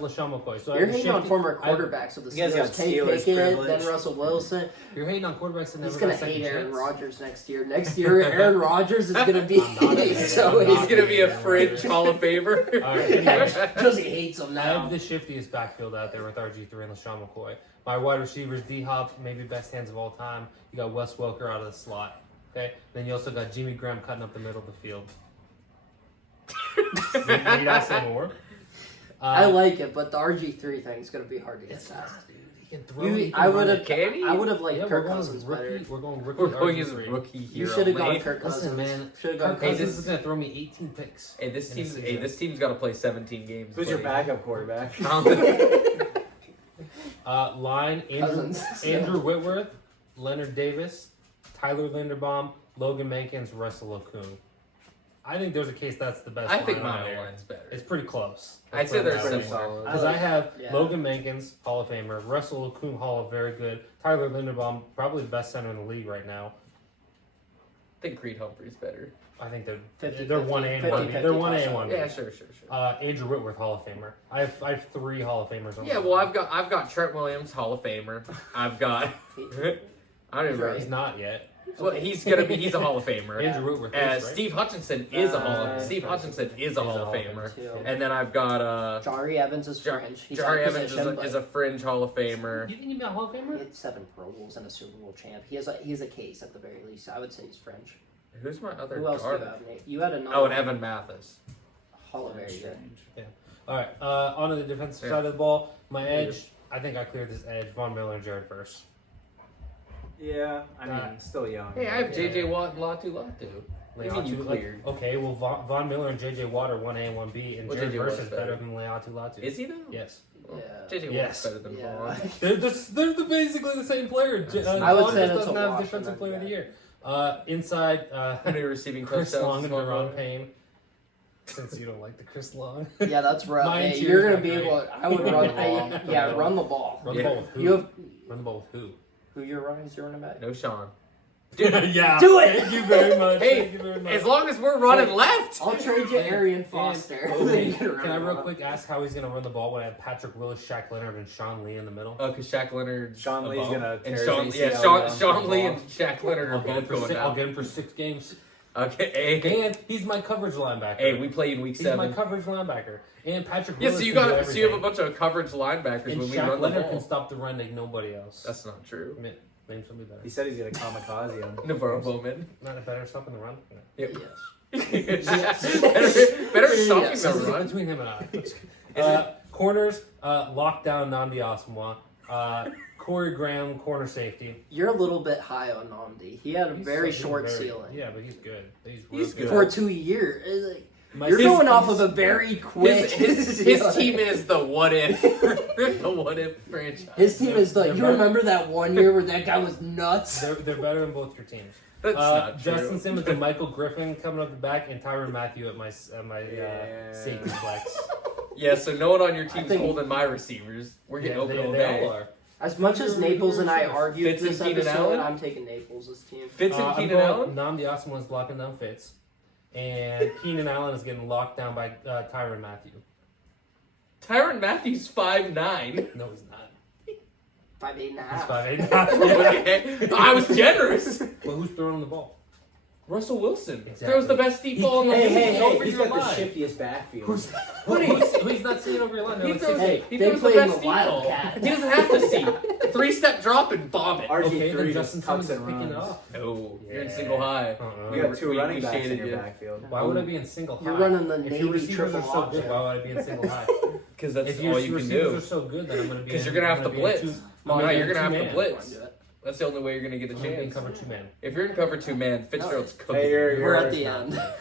LaShawn McCoy. So I You're have hating on shifty- former I have- quarterbacks of the You guys got Steelers. Kenny Steelers Pickett, privilege. then Russell Wilson. You're hating on quarterbacks that never He's gonna got a second hate Aaron chance? Rodgers next year. Next year, Aaron Rodgers is gonna be I'm not hating. so I'm He's not gonna be a hating. fringe Hall of Famer. All right, anyway. because he hates him I now. have the shiftiest backfield out there with RG3 and LaShawn McCoy. My wide receivers, D-Hop, maybe best hands of all time. You got Wes Welker out of the slot. Okay? Then you also got Jimmy Graham cutting up the middle of the field. Need I say more? I like it, but the RG3 thing is gonna be hard to get past. He can throw. You, he can I run would it. have. Can he? I would have liked Yeah, Kirk we're going Cousins better. rookie. We're going rookie. We're going as RG3. rookie You hero. should have gone mate. Kirk Cousins. Listen, man. Should have Kirk gone Cousins Cousins. is going to throw me 18 picks. Hey, this in a team's season. this team's got to play 17 games. Who's your buddy. backup quarterback? Line, Cousins. Andrew Whitworth, Leonard Davis, Tyler Linderbaum, Logan Mankins, Russell Okung. I think there's a case that's the best I line think on my there. line's better. It's pretty close. I'd say they're pretty similar. solid. Because I have Yeah. Logan Mankins, Hall of Famer, Russell Okung, Hall of very good, Tyler Linderbaum, probably the best center in the league right now. I think Creed Humphrey's better. I think they're 50-50, they're 1A and 1B. 50-50 They're 1A and toss-up. 1B. Yeah, sure. Andrew Whitworth, Hall of Famer. I have 3 Hall of Famers on Yeah, my well, team. I've got Trent Williams, Hall of Famer. I've got I don't even Right. He's not yet. Well, he's a Hall of Famer. Andrew Whitworth, right? Steve Hutchinson is a Hall of He's Hall of Famer. too. And then I've got Jari Evans is French. He's Jari out of Evans position, is a fringe Hall of Famer. You think he'd be a Hall of He Famer? had 7 Pro Bowls and a Super Bowl champ. He's a case at the very least. I would say he's French. Who's my other Who else do you guard? have, Nate? You had another Oh, and Evan Mathis. Hall of Very good. All right, on to the defensive side of the ball. My edge, I think I cleared this edge. Von Miller and Jared Verse. Yeah, I mean, still young. Hey, I have Yeah. JJ Watt and Latu Latu. What do you mean you cleared? Okay, well, Von Miller and JJ Watt are 1A and 1B, and Well, Jared JJ Verse Watt's is better better. than Leatu Latu. Is he though? Yes. Well, Yeah. JJ Yes. Watt's better than Yeah. Vaughn. They're basically the same player. I would Vaughn say just that's a doesn't have wash Defensive on Player that of the Year. Inside, How many receiving Chris touchdowns? Long and is Von Deron Miller? Payne. Since you don't like the Chris Long. Yeah, that's rough. My Hey, interior's you're gonna not be great. able. I would run. Run the ball. Run Yeah. the ball with who? You have Run the ball with who? who you're running? Is your running back? No, Sean. yeah. Do it! Thank you very much. Hey, Thank you very much. As long as we're running left. I'll trade you Arian Foster. Okay, You can run I the real ball. quick ask how he's going to run the ball when I have Patrick Willis, Shaq Leonard, and Sean Lee in the middle? Oh, because Shaq Leonard's Sean Lee's above. gonna and tear Sean, his yeah, ACL Sean, down Sean for Lee the and Shaq Leonard are I'll get, him both for going six, I'll down. get him for 6 games. Okay, And he's my coverage linebacker. hey, we play in week he's my 7. coverage linebacker. And Patrick Yeah, Willis so you can do got, so you have a everything. bunch of coverage linebackers And when we Shaq run the Leonard ball. can stop the run like nobody else. That's not true. Name somebody better. He said he's gonna kamikaze him. Navarro Bowman. Not better stopping the run? No. Yep. Yes. better stopping Yes. the This is run. between him and I. Corners, lockdown Namdi Asamoah. Corey Graham, corner safety. You're a little bit high on Namdi. He had a very short ceiling. Yeah, but he's good. He's He's real good. For 2 years. It's like, My you're his- going off of a very quick. His team is the what if, the what if franchise. His team is like, They're you better. remember that one year where that guy was nuts? They're better than both your teams. That's not true. Justin Simmons and Michael Griffin coming up the back, and Tyron Matthew at my Yeah. safety flex. Yeah, so no one on your team's think- holding my receivers. We're getting open all they day. all are. As much as Naples and I argued Fitz and this Keenan episode, Allen? I'm taking Naples' this team. Fitz and I'm Keenan going Allen? Namdi Asamoah's blocking down Fitz, and Keenan Allen is getting locked down by Tyron Matthew. Tyron Matthews 5'9". No, he's not. 5'8.5". He's 5'8". Okay. I was generous. Well, who's throwing the ball? Russell Wilson Exactly. throws the best deep ball in the Hey, league. hey, Over hey! He's your got the line. shiftiest backfield. Who's not seeing over your line? They're He like throws, six- Hey, he they throws the play in best the deep ball. Wildcat. He doesn't have to see. 3-step drop and bomb it. Okay, then RG3 Justin just tucks Simmons is and picking it runs. off. No, you're in Yeah. single high. Uh-uh. You got two We- running we backs in shaded your you. backfield. Why would I be in single high? You're running the If your Navy receivers triple are so good, option. why would I be in single high? Because that's If your all you can receivers do. are so good, then I'm going to be. Because in- you're gonna I'm have to be in blitz. two- No, I'm gonna be you're in gonna have to two-man. blitz. That's the only way you're gonna get a I'm going to be in chance. cover 2-man. If you're in cover 2 man, Fitzgerald's cooking. Hey, you're- We're at Yours the not.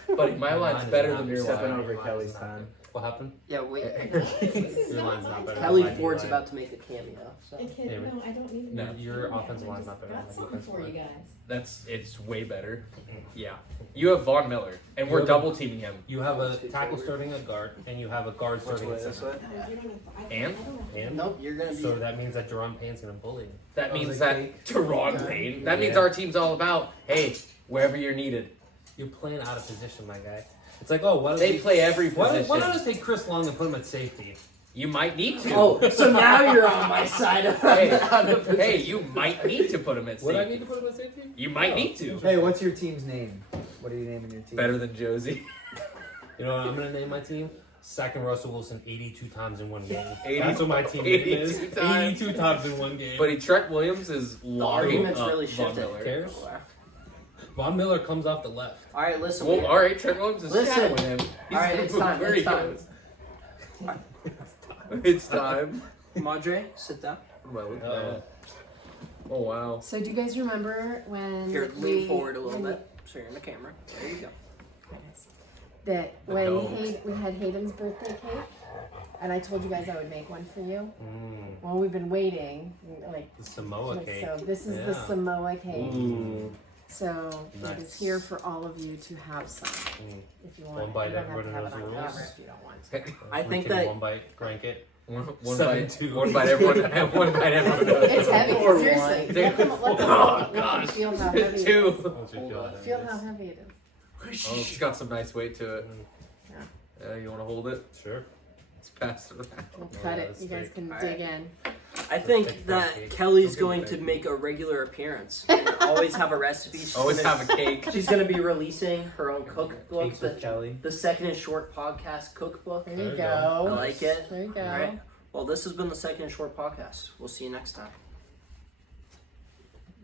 end. Buddy, my line's better than your Stepping line. over Your Kelly's line's not time. good. What happened? Yeah, wait. Your line's not better. Kelly than my Ford's line. about to make a cameo. So. I can't, no, I don't need No. Your Yeah, offensive I line's just not better than got my something defensive for you line. guys. It's way better. Yeah. You have Von Miller, and we're You're the- double teaming him. You have a Let's get tackle forward. starting at guard, and you have a guard Which starting way? at This center. way? No, you don't have, I And? don't have And Nope, you're gonna be. so that means that Jerome Payne's going to bully him. That Oh, means the that cake. Teron Payne. That means Yeah. our team's all about, hey, wherever you're needed. You're playing out of position, my guy. It's like, oh, why don't They play every why position. don't I take Chris Long and put him at safety? You might need to. Oh, so now you're on my side of Hey, you might need to put him at Would I safety. need to put him at safety? You might Oh. need to. Hey, what's your team's name? What are you naming your team? Better than Josie. You know what I'm going to name my team? Sacking Russell Wilson 82 times in one game. 80 That's what my team name is. 82 times. 82 times in one game. Buddy, Trent Williams is The logging argument's up really Von shifted. Miller. Cares? Von Miller comes off the left. All right, listen. Well, all right, Trent Williams is Listen. shadowing him. He's All right, it's time, where it's he time. goes. It's time. Madre, sit down. What am I looking Uh-oh. at? Oh wow. So do you guys remember when Here, we, lean forward a little when- bit. So you're in the camera. There you go. that The when dogs. we had Hayden's birthday cake, and I told you guys I would make one for you? Mm, Well, we've been waiting, like, the Samoa cake. so this is the Yeah. Samoa cake. Ooh. So it Nice. is here for all of you to have some, Mm. if you want. One it. bite, You don't have everybody to have knows it the on rules. camera if you don't want to. I We think take that- one bite, crank it. One 7-2. One bite everyone. One bite everyone does. It's heavy. Or Seriously, one. let them Oh, let gosh. them feel how heavy. It Two. is. Once you feel that, Feel it how is. heavy it is. Oh, it's got some nice weight to it. Yeah. You want to hold it? Sure. It's past it. We'll Yeah, cut it. that's You guys great. can All dig in. I think It's that cake. Kelly's Don't going give to it make a regular appearance and always have a recipe. She's Always gonna- have a cake. She's going to be releasing her own cookbook, Cakes with Kelly. the Second and Short podcast cookbook. There There you you go. go. I like it. There you go. All right. Well, this has been the Second and Short podcast. We'll see you next time.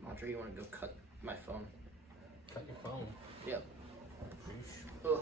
Audrey, you want to go cut my phone? Cut your phone. Yep. Sheesh. Ugh.